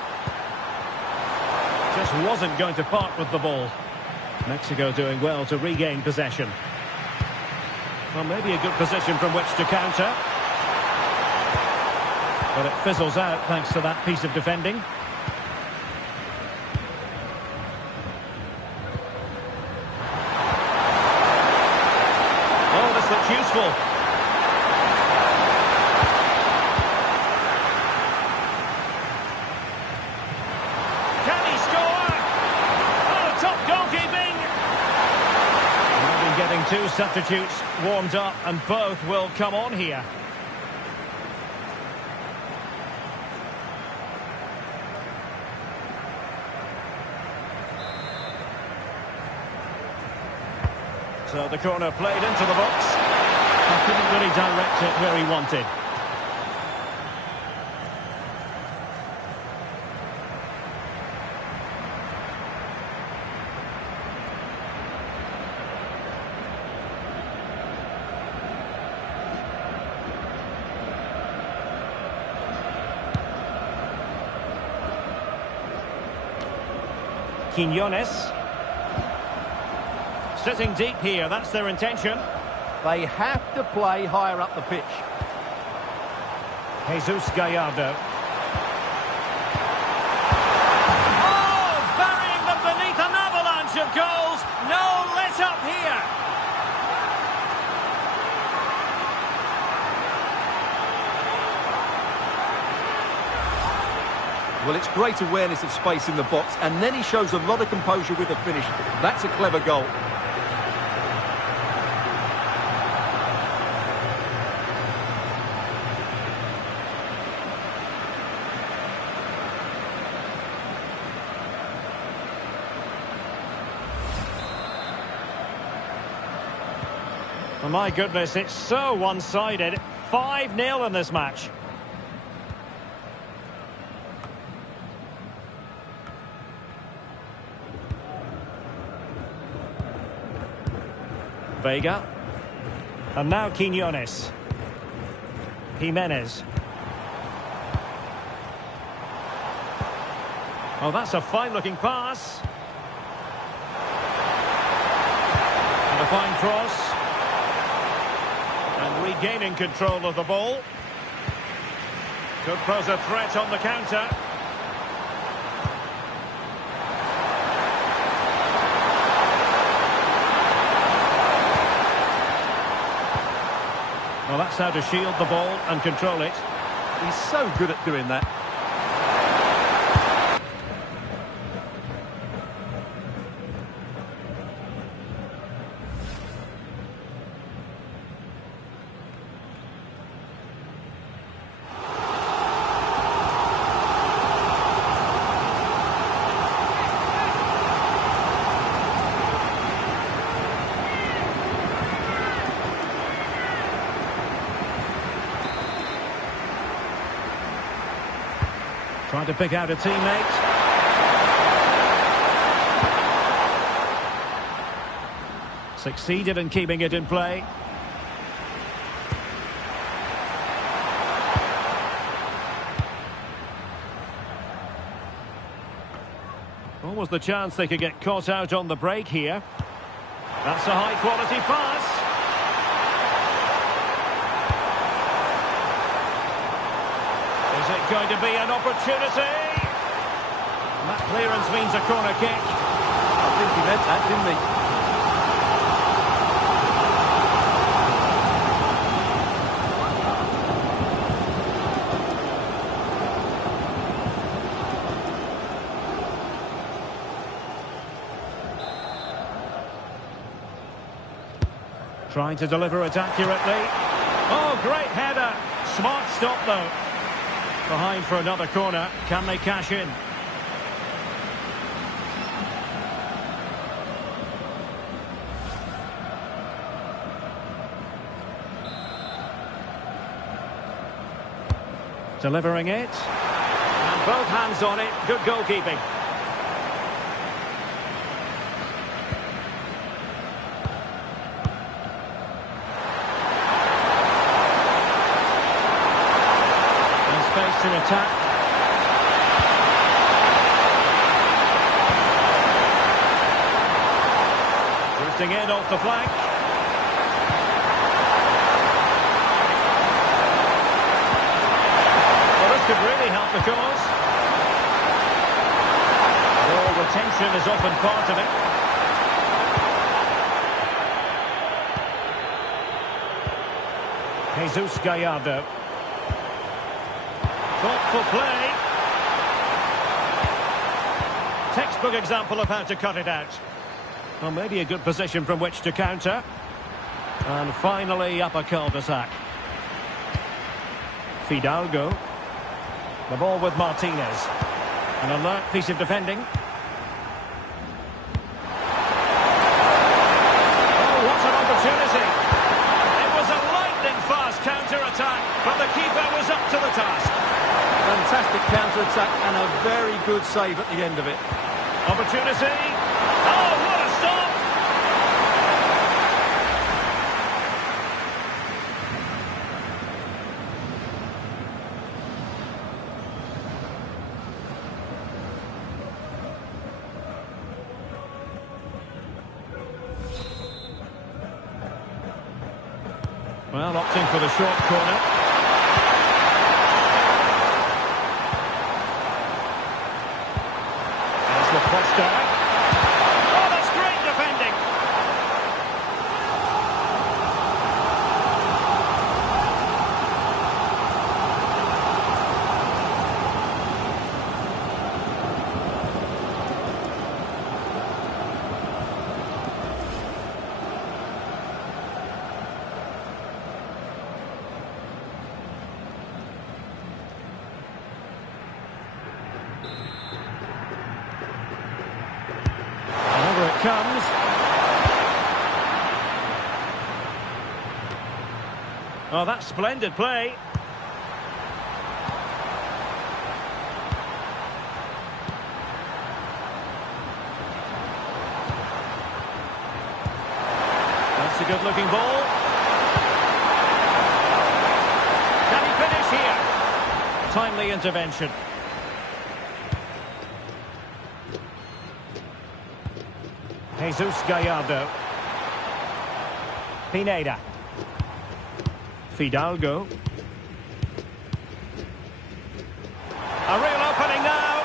Just wasn't going to part with the ball. Mexico doing well to regain possession. Well, maybe a good position from which to counter. But it fizzles out thanks to that piece of defending. Oh, this looks useful. Can he score? Oh, top goalkeeping! We've been getting two substitutes warmed up and both will come on here. So the corner played into the box. He couldn't really direct it where he wanted. Quiñones. Sitting deep here, that's their intention. They have to play higher up the pitch. Jesus Gallardo. Oh, burying them beneath an avalanche of goals. No let up here. Well, it's great awareness of space in the box, and then he shows a lot of composure with the finish. That's a clever goal. Oh, my goodness, it's so one-sided. 5-0 in this match. Vega. And now Quiñones. Jimenez. Oh, that's a fine-looking pass. And a fine cross. And regaining control of the ball. Could pose a threat on the counter. Well, that's how to shield the ball and control it. He's so good at doing that. Trying to pick out a teammate. Succeeded in keeping it in play. Always the chance they could get caught out on the break here. That's a high-quality pass. Is it going to be an opportunity? That clearance means a corner kick. I think he meant that, didn't he? Trying to deliver it accurately. Oh, great header. Smart stop, though. Behind for another corner. Can they cash in? Delivering it. And both hands on it. Good goalkeeping. Space to attack. Drifting in off the flank. Well, this could really help the cause. Ball retention is often part of it. Jesus Gallardo. Thoughtful play. Textbook example of how to cut it out. Well, maybe a good position from which to counter. And finally, up a cul-de-sac. Fidalgo. The ball with Martinez. An alert piece of defending. Oh, what an opportunity. It was a lightning-fast counter-attack, but the keeper was up to the task. Fantastic counter-attack and a very good save at the end of it. Opportunity. Oh, what a stop! Well, opting for the short corner. Costa. Oh, that's great defending. Comes. Oh, that's splendid play. That's a good-looking ball. Can he finish here? Timely intervention. Jesus Gallardo. Pineda. Fidalgo. A real opening now.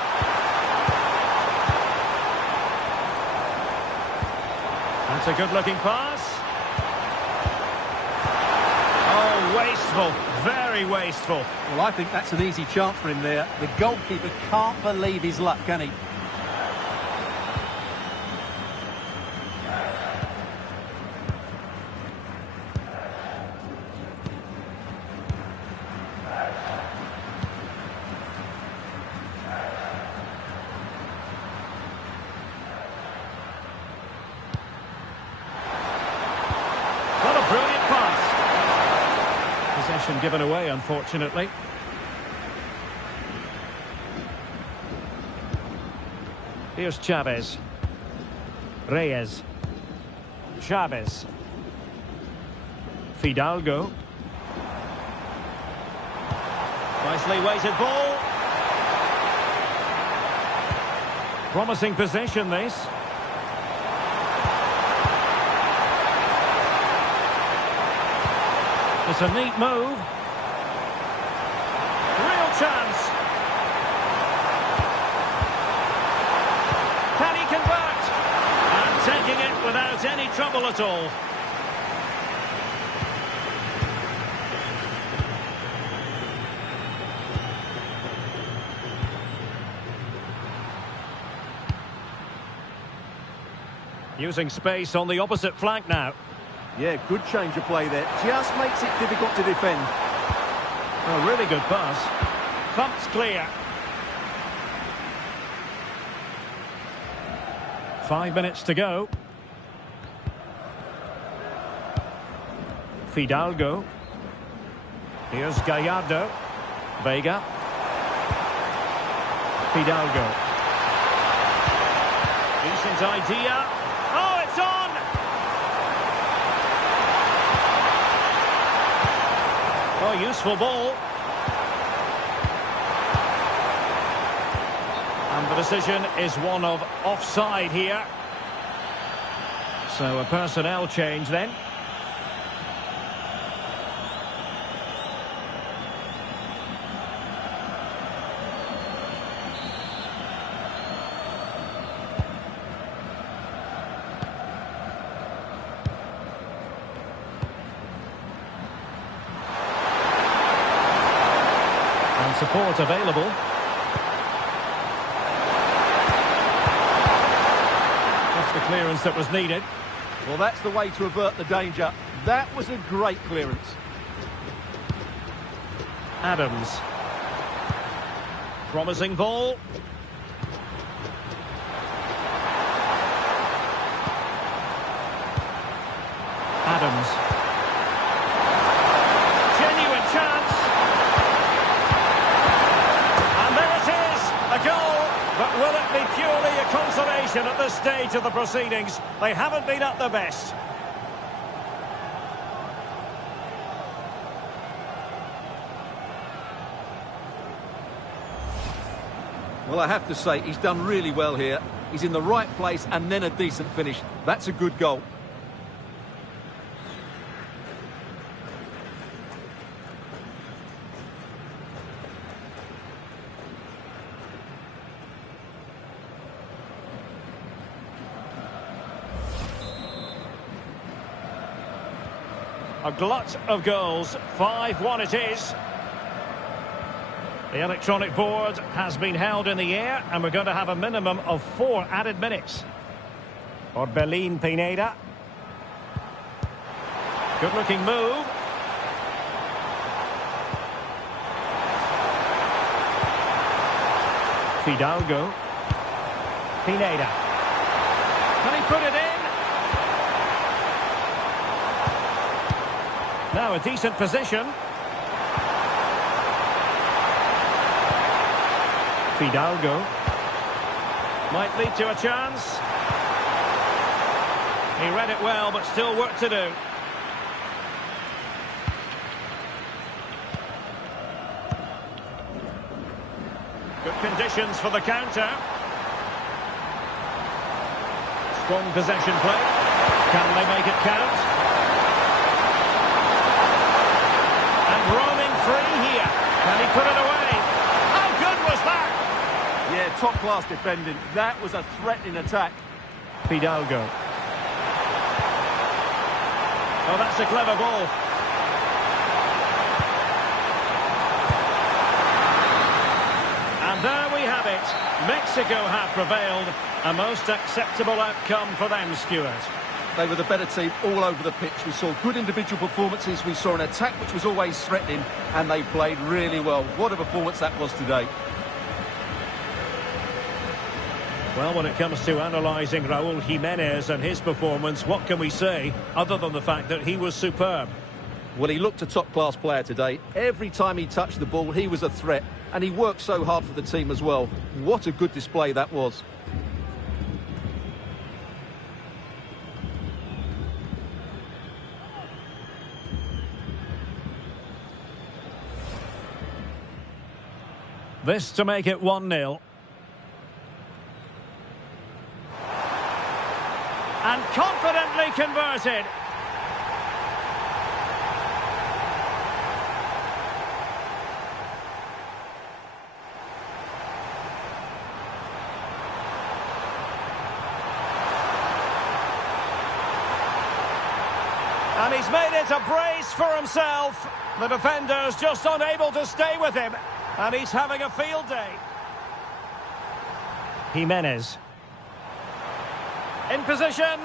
That's a good-looking pass. Oh, wasteful. Very wasteful. Well, I think that's an easy chance for him there. The goalkeeper can't believe his luck, can he? Possession given away, unfortunately. Here's Chavez. Reyes. Chavez. Fidalgo. Nicely weighted ball. Promising position, this. It's a neat move. Real chance. Can he convert? And taking it without any trouble at all. Using space on the opposite flank now. Yeah, good change of play there. Just makes it difficult to defend. A really good pass. Thumped clear. 5 minutes to go. Fidalgo. Here's Gallardo. Vega. Fidalgo. Decent idea. Oh, it's on! Oh, useful ball. And the decision is one of offside here. So a personnel change then. Support available. That's the clearance that was needed. Well, that's the way to avert the danger. That was a great clearance. Adams. Promising ball. Adams. Genuine chance. A goal, but will it be purely a consolation at this stage of the proceedings? They haven't been at their best. Well, I have to say, he's done really well here. He's in the right place and then a decent finish. That's a good goal. A glut of goals, 5-1 it is. The electronic board has been held in the air and we're going to have a minimum of 4 added minutes. Orbelín Pineda. Good looking move. Fidalgo. Pineda. Can he put it in? Now a decent position. Fidalgo. Might lead to a chance. He read it well, but still work to do. Good conditions for the counter. Strong possession play. Can they make it count? Roaming free here. Can he put it away? How good was that? Yeah, top-class defending. That was a threatening attack. Fidalgo. Oh, that's a clever ball. And there we have it. Mexico have prevailed. A most acceptable outcome for them, Stuart. They were the better team all over the pitch. We saw good individual performances. We saw an attack which was always threatening, and they played really well. What a performance that was today. Well, when it comes to analysing Raúl Jiménez and his performance, what can we say other than the fact that he was superb? Well, he looked a top-class player today. Every time he touched the ball, he was a threat, and he worked so hard for the team as well. What a good display that was. This to make it 1-0. confidently converted. And he's made it a brace for himself. The defender's just unable to stay with him. And he's having a field day. Jimenez. In position.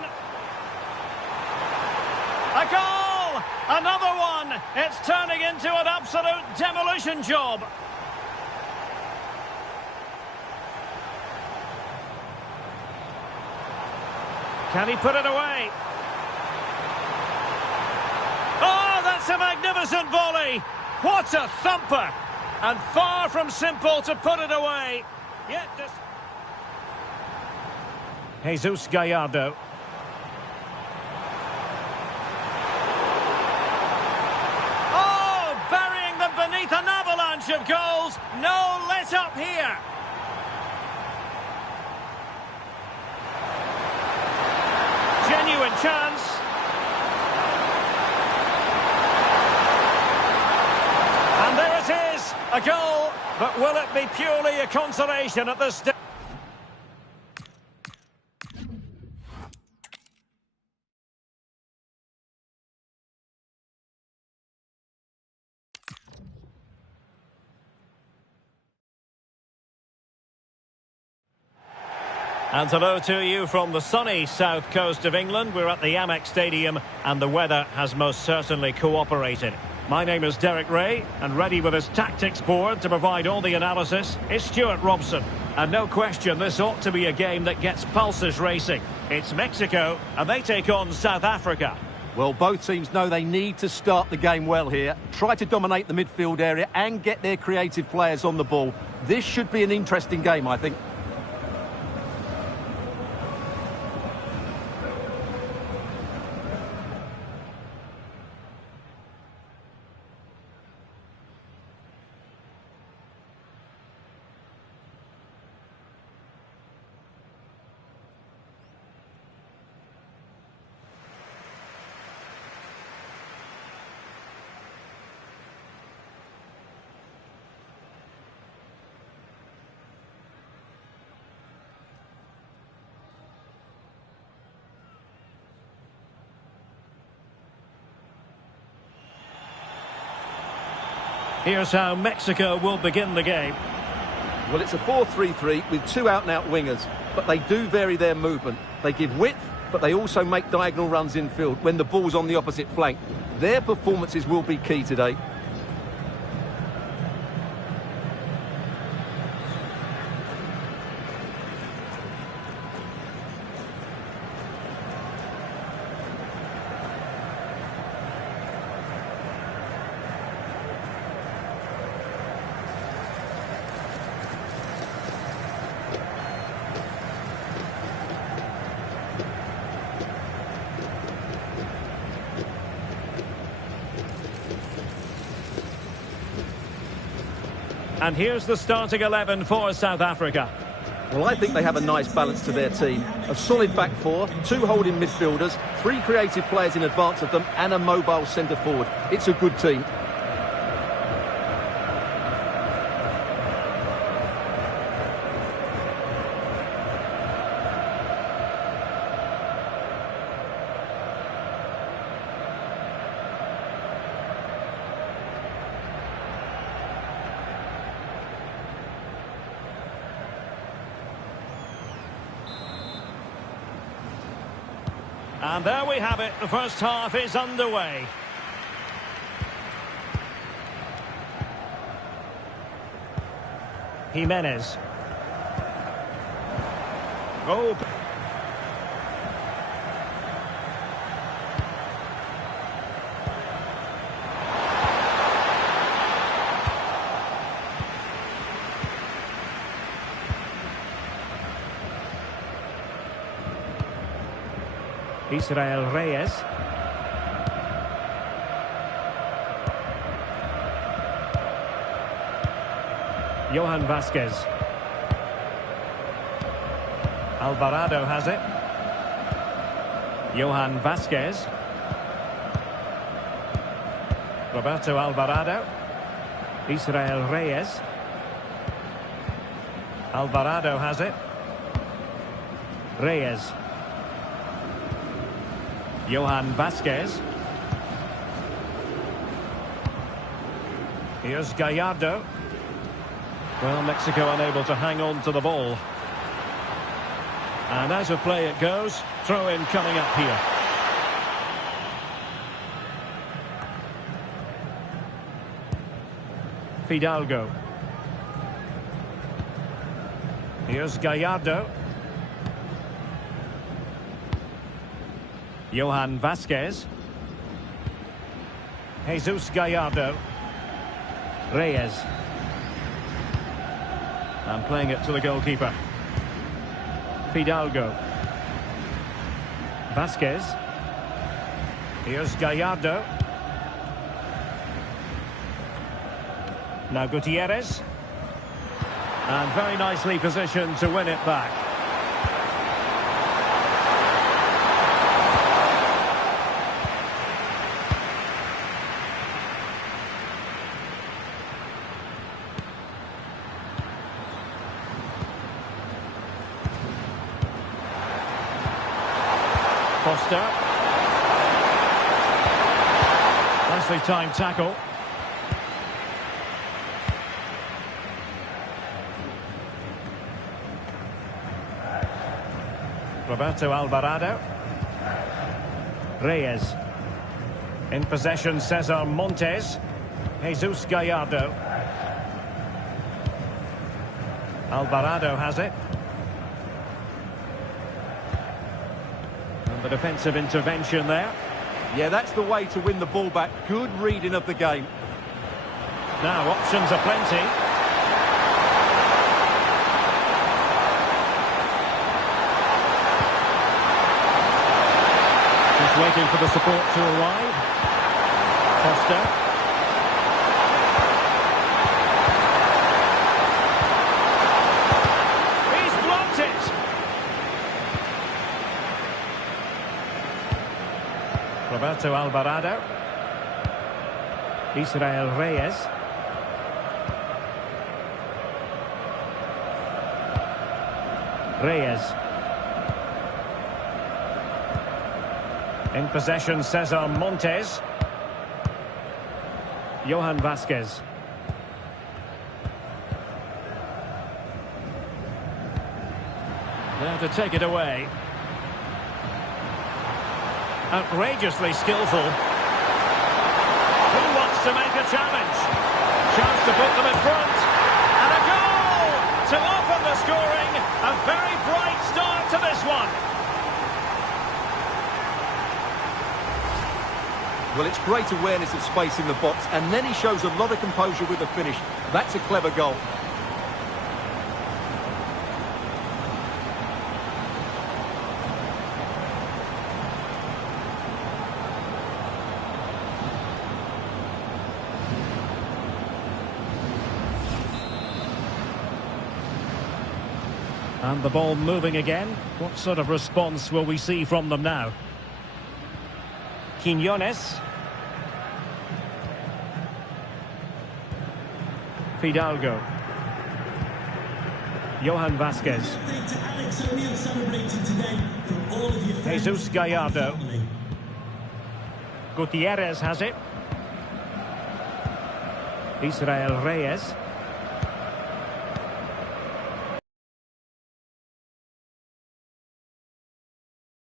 A goal! Another one! It's turning into an absolute demolition job. Can he put it away? Oh, that's a magnificent volley! What a thumper! And far from simple to put it away. Yet this... Jesus Gallardo. Oh, burying them beneath an avalanche of goals. No let up here. Genuine chance. And there it is, a goal. But will it be purely a consolation at this stage? And hello to you from the sunny south coast of England. We're at the Amex Stadium and the weather has most certainly cooperated. My name is Derek Ray, and ready with his tactics board to provide all the analysis is Stuart Robson. And no question, this ought to be a game that gets pulses racing. It's Mexico, and they take on South Africa. Well, both teams know they need to start the game well here. Try to dominate the midfield area and get their creative players on the ball. This should be an interesting game, I think. Here's how Mexico will begin the game. Well, it's a 4-3-3 with two out-and-out wingers, but they do vary their movement. They give width, but they also make diagonal runs infield when the ball's on the opposite flank. Their performances will be key today. And here's the starting 11 for South Africa. Well, I think they have a nice balance to their team. A solid back four, two holding midfielders, three creative players in advance of them, and a mobile centre forward. It's a good team. And there we have it. The first half is underway. Jimenez. Oh. Israel Reyes. Johan Vasquez. Alvarado has it. Johan Vasquez. Roberto Alvarado. Israel Reyes. Alvarado has it. Reyes. Johan Vasquez. Here's Gallardo. Well, Mexico unable to hang on to the ball. And out of play it goes. Throw-in coming up here. Fidalgo. Here's Gallardo. Johan Vasquez. Jesus Gallardo. Reyes. And playing it to the goalkeeper. Fidalgo. Vasquez. Here's Gallardo. Now Gutierrez. And very nicely positioned to win it back. Foster. Nicely timed tackle. Roberto Alvarado. Reyes. In possession, Cesar Montes. Jesus Gallardo. Alvarado has it. And the defensive intervention there. Yeah, that's the way to win the ball back. Good reading of the game. Now, options are plenty. Just waiting for the support to arrive. Foster. He's blocked it. Roberto Alvarado. Israel Reyes. Reyes. In possession, Cesar Montes. Johan Vasquez. There to take it away. Outrageously skillful. Who wants to make a challenge? Chance to put them in front. And a goal to open the scoring. A very bright start to this one. Well, it's great awareness of space in the box, and then he shows a lot of composure with the finish. That's a clever goal. And the ball moving again. What sort of response will we see from them now? Quiñones. Fidalgo. Johan Vasquez. Jesus Gallardo. Gutierrez has it. Israel Reyes.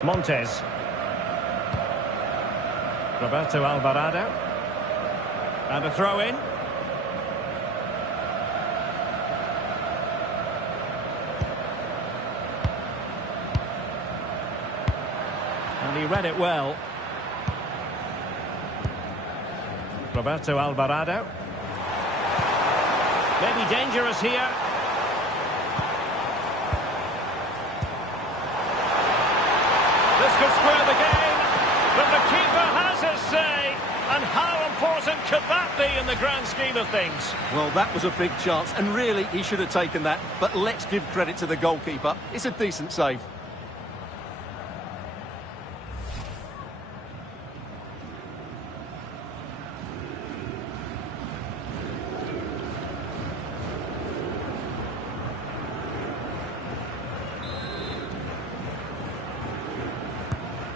Montes. Roberto Alvarado. And a throw-in. And he read it well. Roberto Alvarado. Maybe dangerous here. This could square the game, but the keeper has his say. And how important could that be in the grand scheme of things? Well, that was a big chance, and really, he should have taken that. But let's give credit to the goalkeeper. It's a decent save.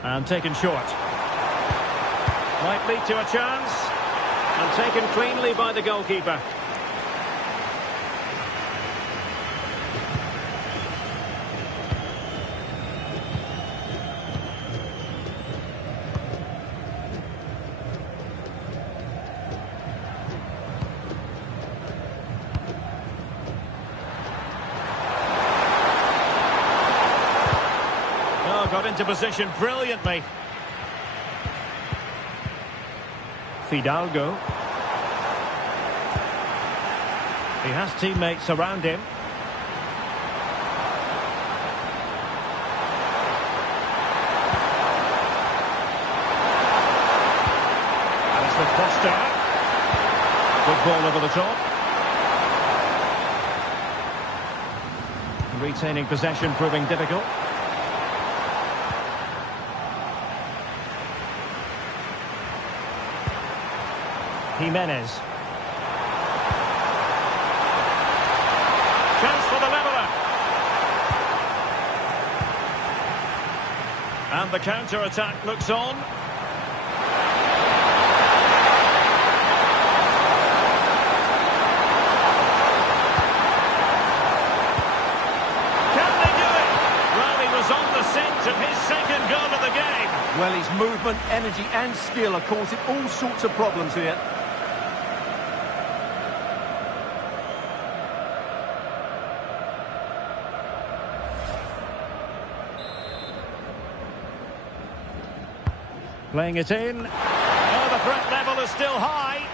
And taken short. Might lead to a chance. And taken cleanly by the goalkeeper. Oh, got into position brilliantly. Fidalgo. He has teammates around him. And it's with Foster. Good ball over the top. Retaining possession proving difficult. Jimenez. Chance for the leveller. And the counter-attack looks on. Can they do it? Well, he was on the scent of his second goal of the game. Well, his movement, energy and skill are causing all sorts of problems here. Playing it in. Oh, the threat level is still high.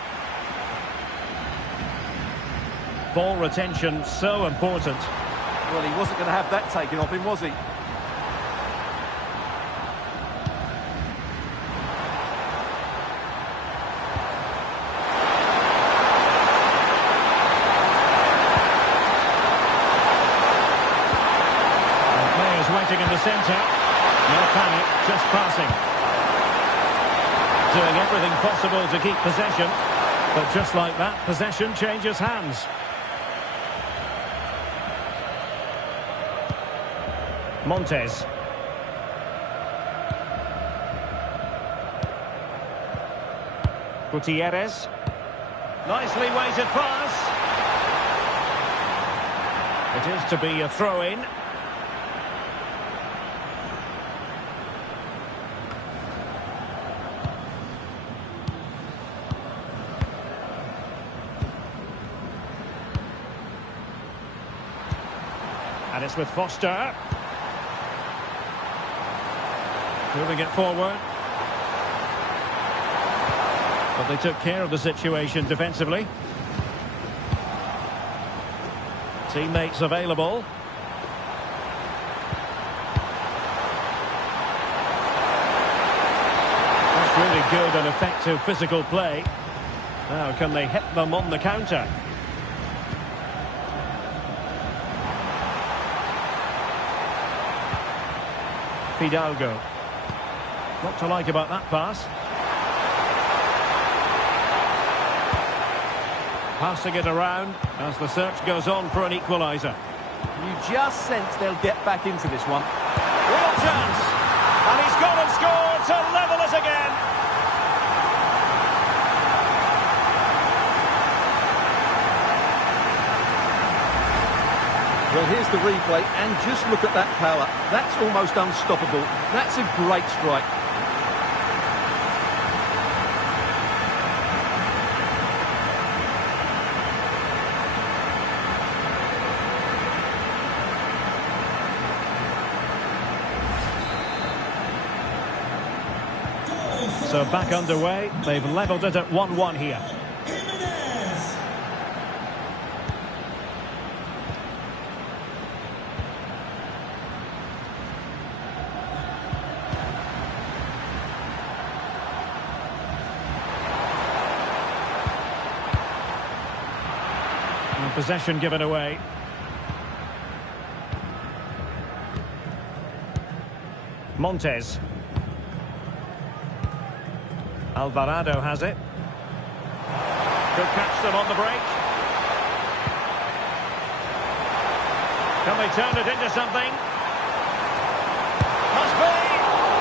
Ball retention so important. Well, he wasn't going to have that taken off him, was he? And players waiting in the centre. No panic, just passing. Doing everything possible to keep possession, but just like that, possession changes hands. Montes. Gutierrez. Nicely weighted pass. It is to be a throw-in. And it's with Foster. Moving it forward. But they took care of the situation defensively. Teammates available. That's really good and effective physical play. Now, can they hit them on the counter? Fidalgo. What to like about that pass? Passing it around as the search goes on for an equaliser. You just sense they'll get back into this one. Real chance! And he's gone and scored to level us again! Well, here's the replay, and just look at that power. That's almost unstoppable. That's a great strike. So back underway. They've levelled it at 1-1 here. And possession given away. Montes. Alvarado has it. Could catch them on the break. Can they turn it into something? Must be!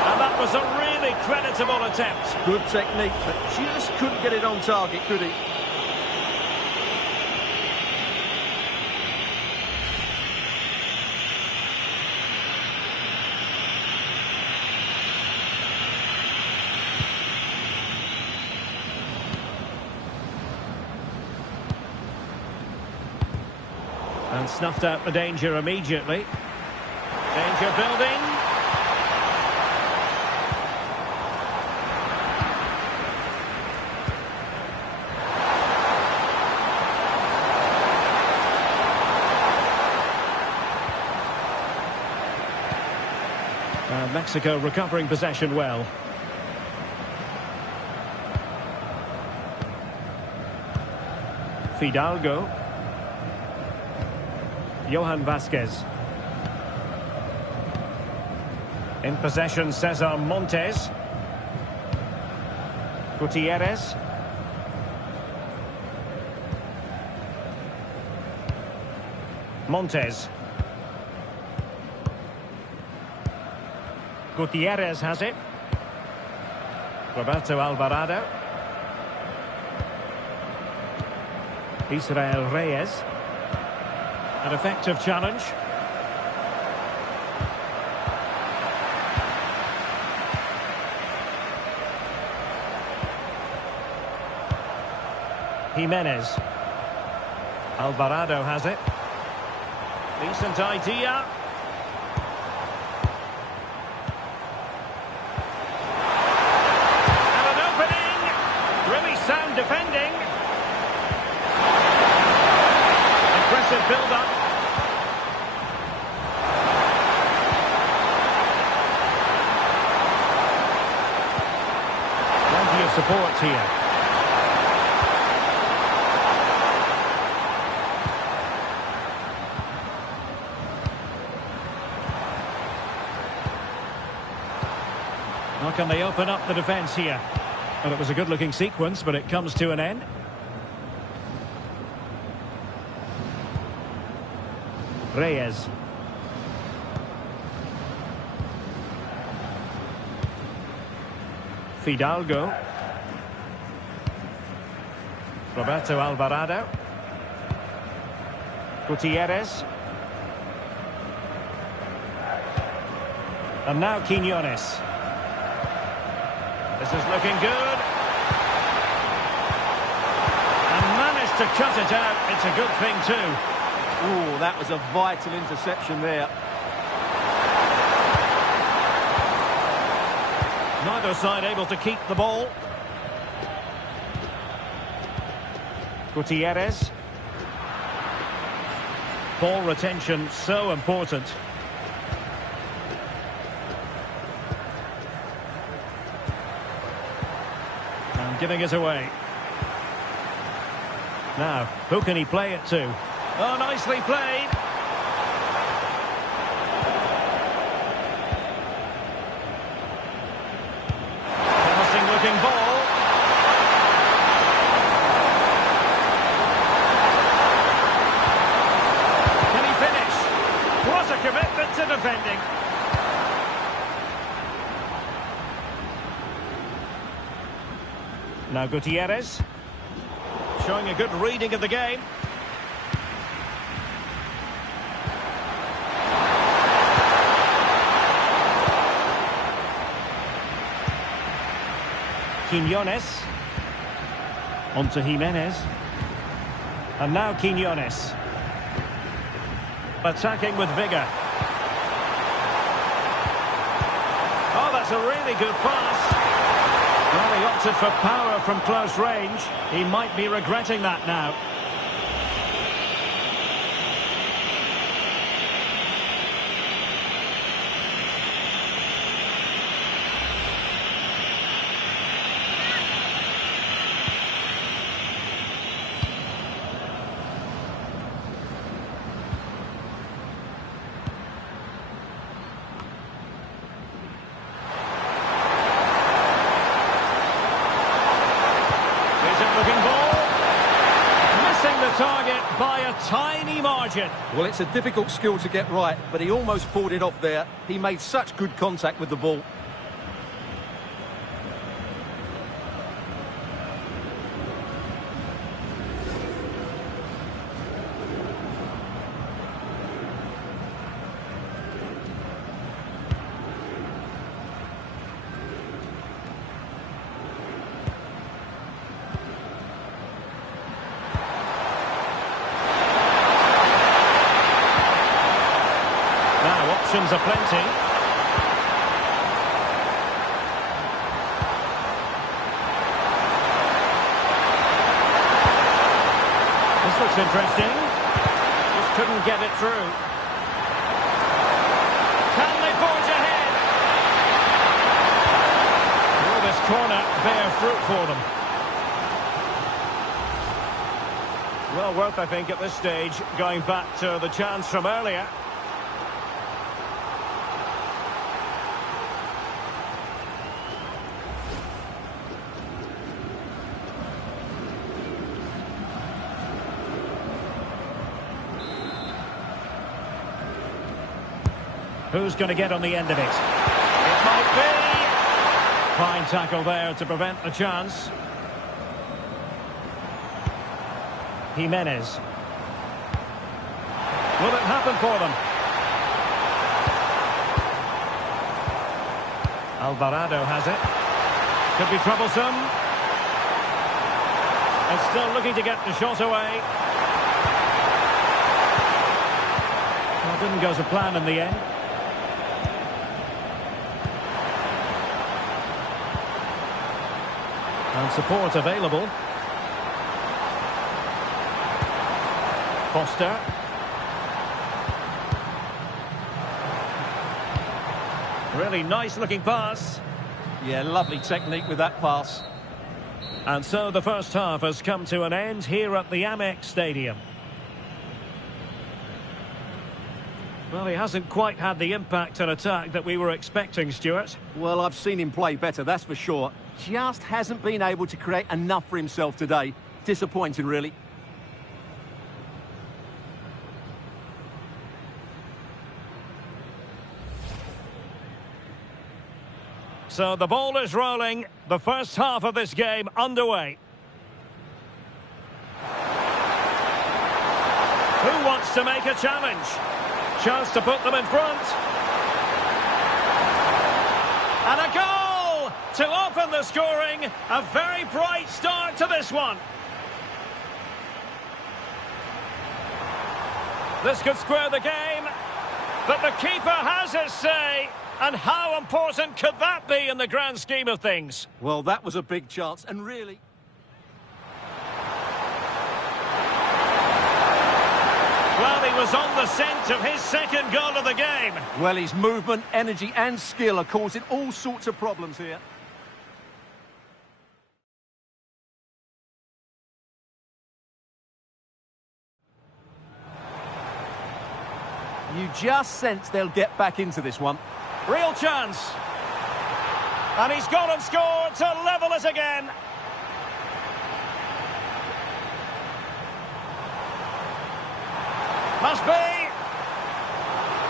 And that was a really creditable attempt. Good technique, but just couldn't get it on target, could he? And snuffed out the danger immediately. Danger building. Mexico recovering possession well. Fidalgo. Johan Vasquez. In possession, Cesar Montes. Gutierrez. Montes. Gutierrez has it. Roberto Alvarado. Israel Reyes. An effective challenge. Jimenez. Alvarado has it. Decent idea. And an opening. Really sound defending. Impressive build-up. Plenty of support here. How can they open up the defence here? Well, it was a good-looking sequence, but it comes to an end. Reyes. Fidalgo. Roberto Alvarado. Gutierrez. And now Quiñones. This is looking good. And managed to cut it out. It's a good thing too. Ooh, that was a vital interception there. Neither side able to keep the ball. Gutierrez. Ball retention so important. And giving it away. Now, who can he play it to? Oh, nicely played. Promising looking ball. Can he finish? What a commitment to defending. Now Gutierrez. Showing a good reading of the game. Quiñones. On to Jimenez. And now Quiñones. Attacking with vigour. Oh, that's a really good pass. Well, he opted for power from close range. He might be regretting that now. Target by a tiny margin. Well, it's a difficult skill to get right, but he almost pulled it off there. He made such good contact with the ball. Options aplenty. This looks interesting. Just couldn't get it through. Can they forge ahead? Will this corner bear fruit for them? Well worth, I think, at this stage, going back to the chance from earlier. Who's going to get on the end of it? It might be. Fine tackle there to prevent the chance. Jimenez. Will it happen for them? Alvarado has it. Could be troublesome. And still looking to get the shot away. Well, didn't go to plan in the end. And support available. Foster. Really nice looking pass. Yeah, lovely technique with that pass. And so the first half has come to an end here at the Amex Stadium. Well, he hasn't quite had the impact and attack that we were expecting, Stuart. Well, I've seen him play better, that's for sure. Just hasn't been able to create enough for himself today. Disappointing, really. So the ball is rolling. The first half of this game underway. Who wants to make a challenge? Chance to put them in front. And a goal to open the scoring. A very bright start to this one. This could square the game. But the keeper has his say. And how important could that be in the grand scheme of things? Well, that was a big chance, and really... Well, he was on the scent of his second goal of the game. Well, his movement, energy and skill are causing all sorts of problems here. You just sense they'll get back into this one. Real chance. And he's gone and scored to level it again. Must be.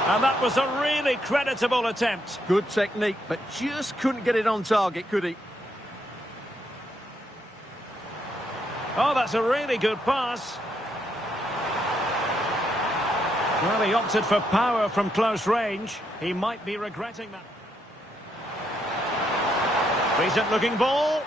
And that was a really creditable attempt. Good technique, but just couldn't get it on target, could he? Oh, that's a really good pass. Well, he opted for power from close range. He might be regretting that. Decent looking ball.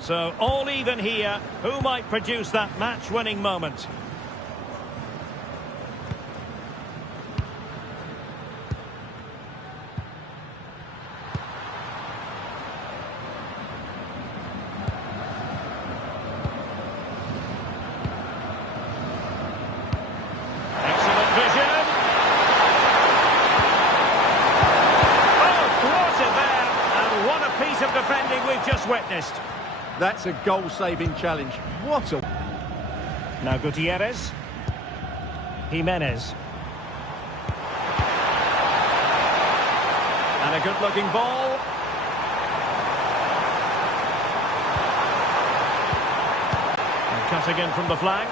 So all even here. Who might produce that match-winning moment? Excellent vision. Oh, thwarted there. And what a piece of defending we've just witnessed. That's a goal-saving challenge. What a... Now Gutierrez. Jimenez. And a good-looking ball. And cutting in from the flank.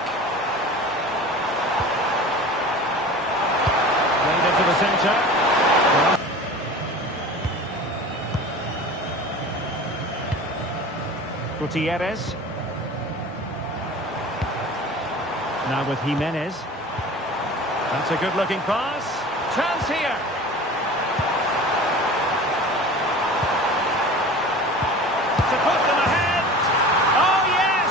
Played into the centre. Gutierrez. Now with Jimenez. That's a good-looking pass. Chance here. To put them ahead. Oh, yes!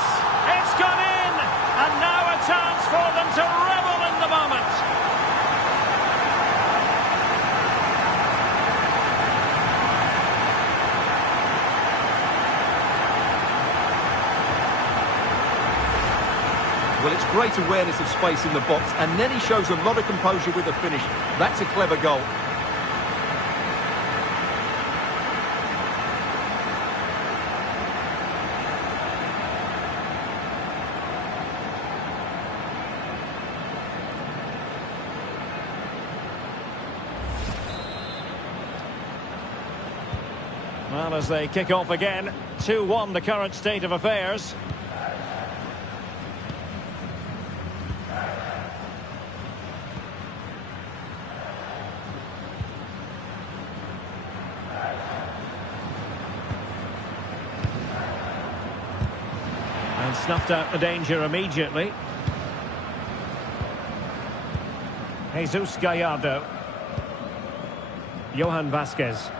It's gone in! And now a chance for them to revel in the moment. Well, it's great awareness of space in the box, and then he shows a lot of composure with the finish. That's a clever goal. Well, as they kick off again, 2-1 the current state of affairs. And snuffed out the danger immediately. Jesus Gallardo. Johan Vasquez.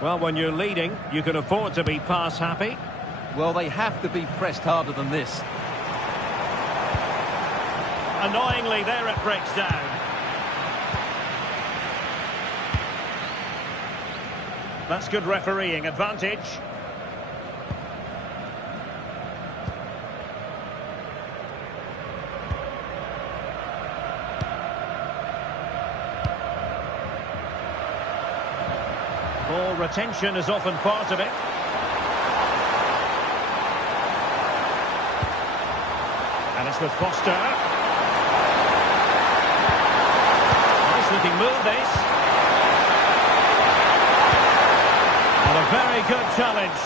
Well, when you're leading, you can afford to be pass happy. Well, they have to be pressed harder than this. Annoyingly, there it breaks down. That's good refereeing advantage. Ball retention is often part of it. And it's with Foster. Nice looking move, this. And a very good challenge.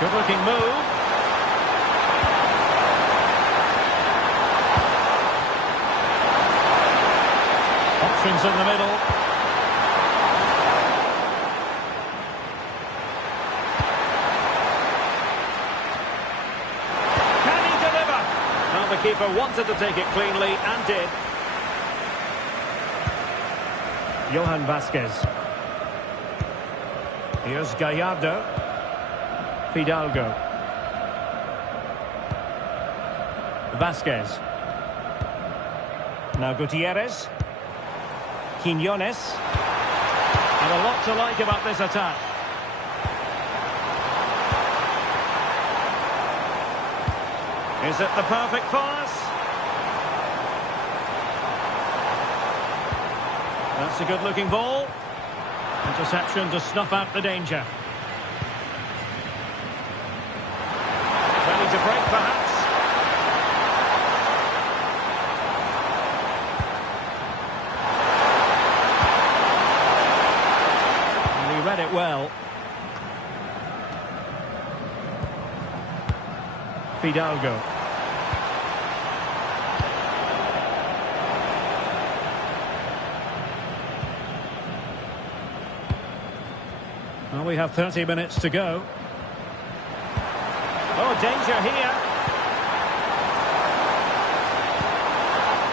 Good looking move. Options in the middle. Can he deliver? Well, the keeper wanted to take it cleanly and did. Johan Vasquez. Here's Gallardo. Fidalgo. Vasquez. Now Gutierrez. Quiñones. And a lot to like about this attack. Is it the perfect pass? That's a good-looking ball. Interception to snuff out the danger. Ready to break, perhaps. Read it well. Fidalgo. Well, we have 30 minutes to go. Oh, danger here.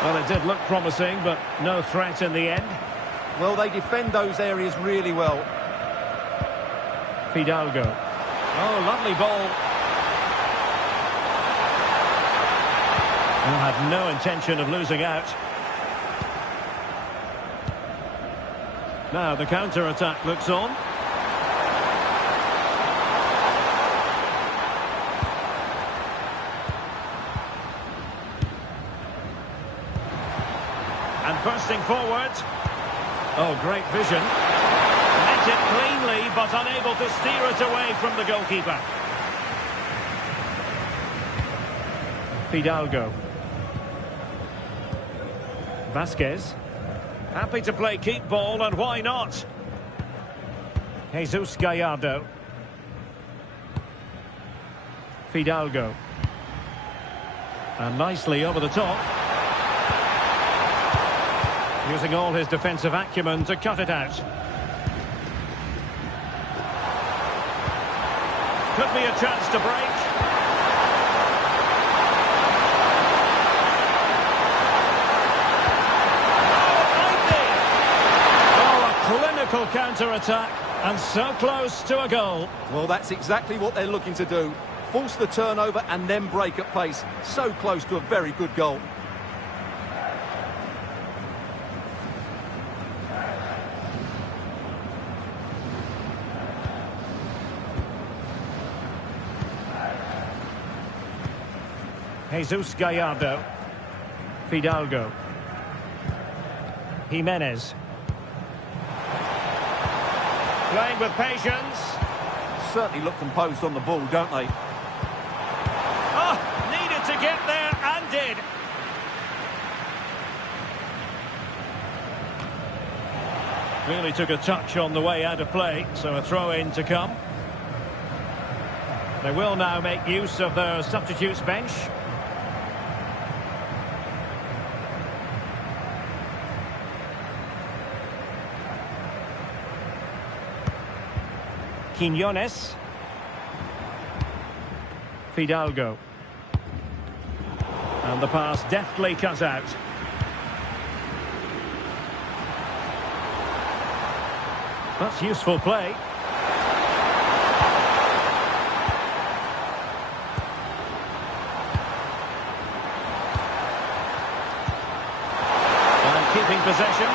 Well, it did look promising, but no threat in the end. Well, they defend those areas really well. Fidalgo. Oh, lovely ball. Who had no intention of losing out. Now the counter-attack looks on. And bursting forward. Oh, great vision. Met it cleanly, but unable to steer it away from the goalkeeper. Fidalgo. Vasquez. Happy to play keep ball, and why not? Jesus Gallardo. Fidalgo. And nicely over the top. Using all his defensive acumen to cut it out. Could be a chance to break. Clinical counter-attack, and so close to a goal. Well, that's exactly what they're looking to do. Force the turnover and then break at pace. So close to a very good goal. Jesus Gallardo. Fidalgo. Jimenez. Playing with patience. Certainly look composed on the ball, don't they? Oh, needed to get there and did. Really took a touch on the way out of play, so a throw-in to come. They will now make use of their substitutes bench. Quiñones. Fidalgo. And the pass deftly cut out. That's useful play. And keeping possession.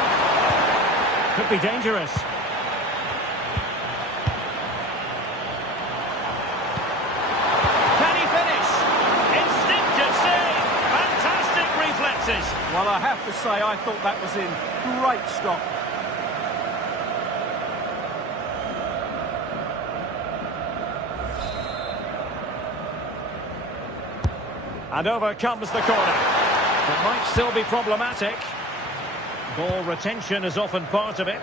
Could be dangerous. Well, I have to say, I thought that was in. Great stop. And over comes the corner. It might still be problematic. Ball retention is often part of it.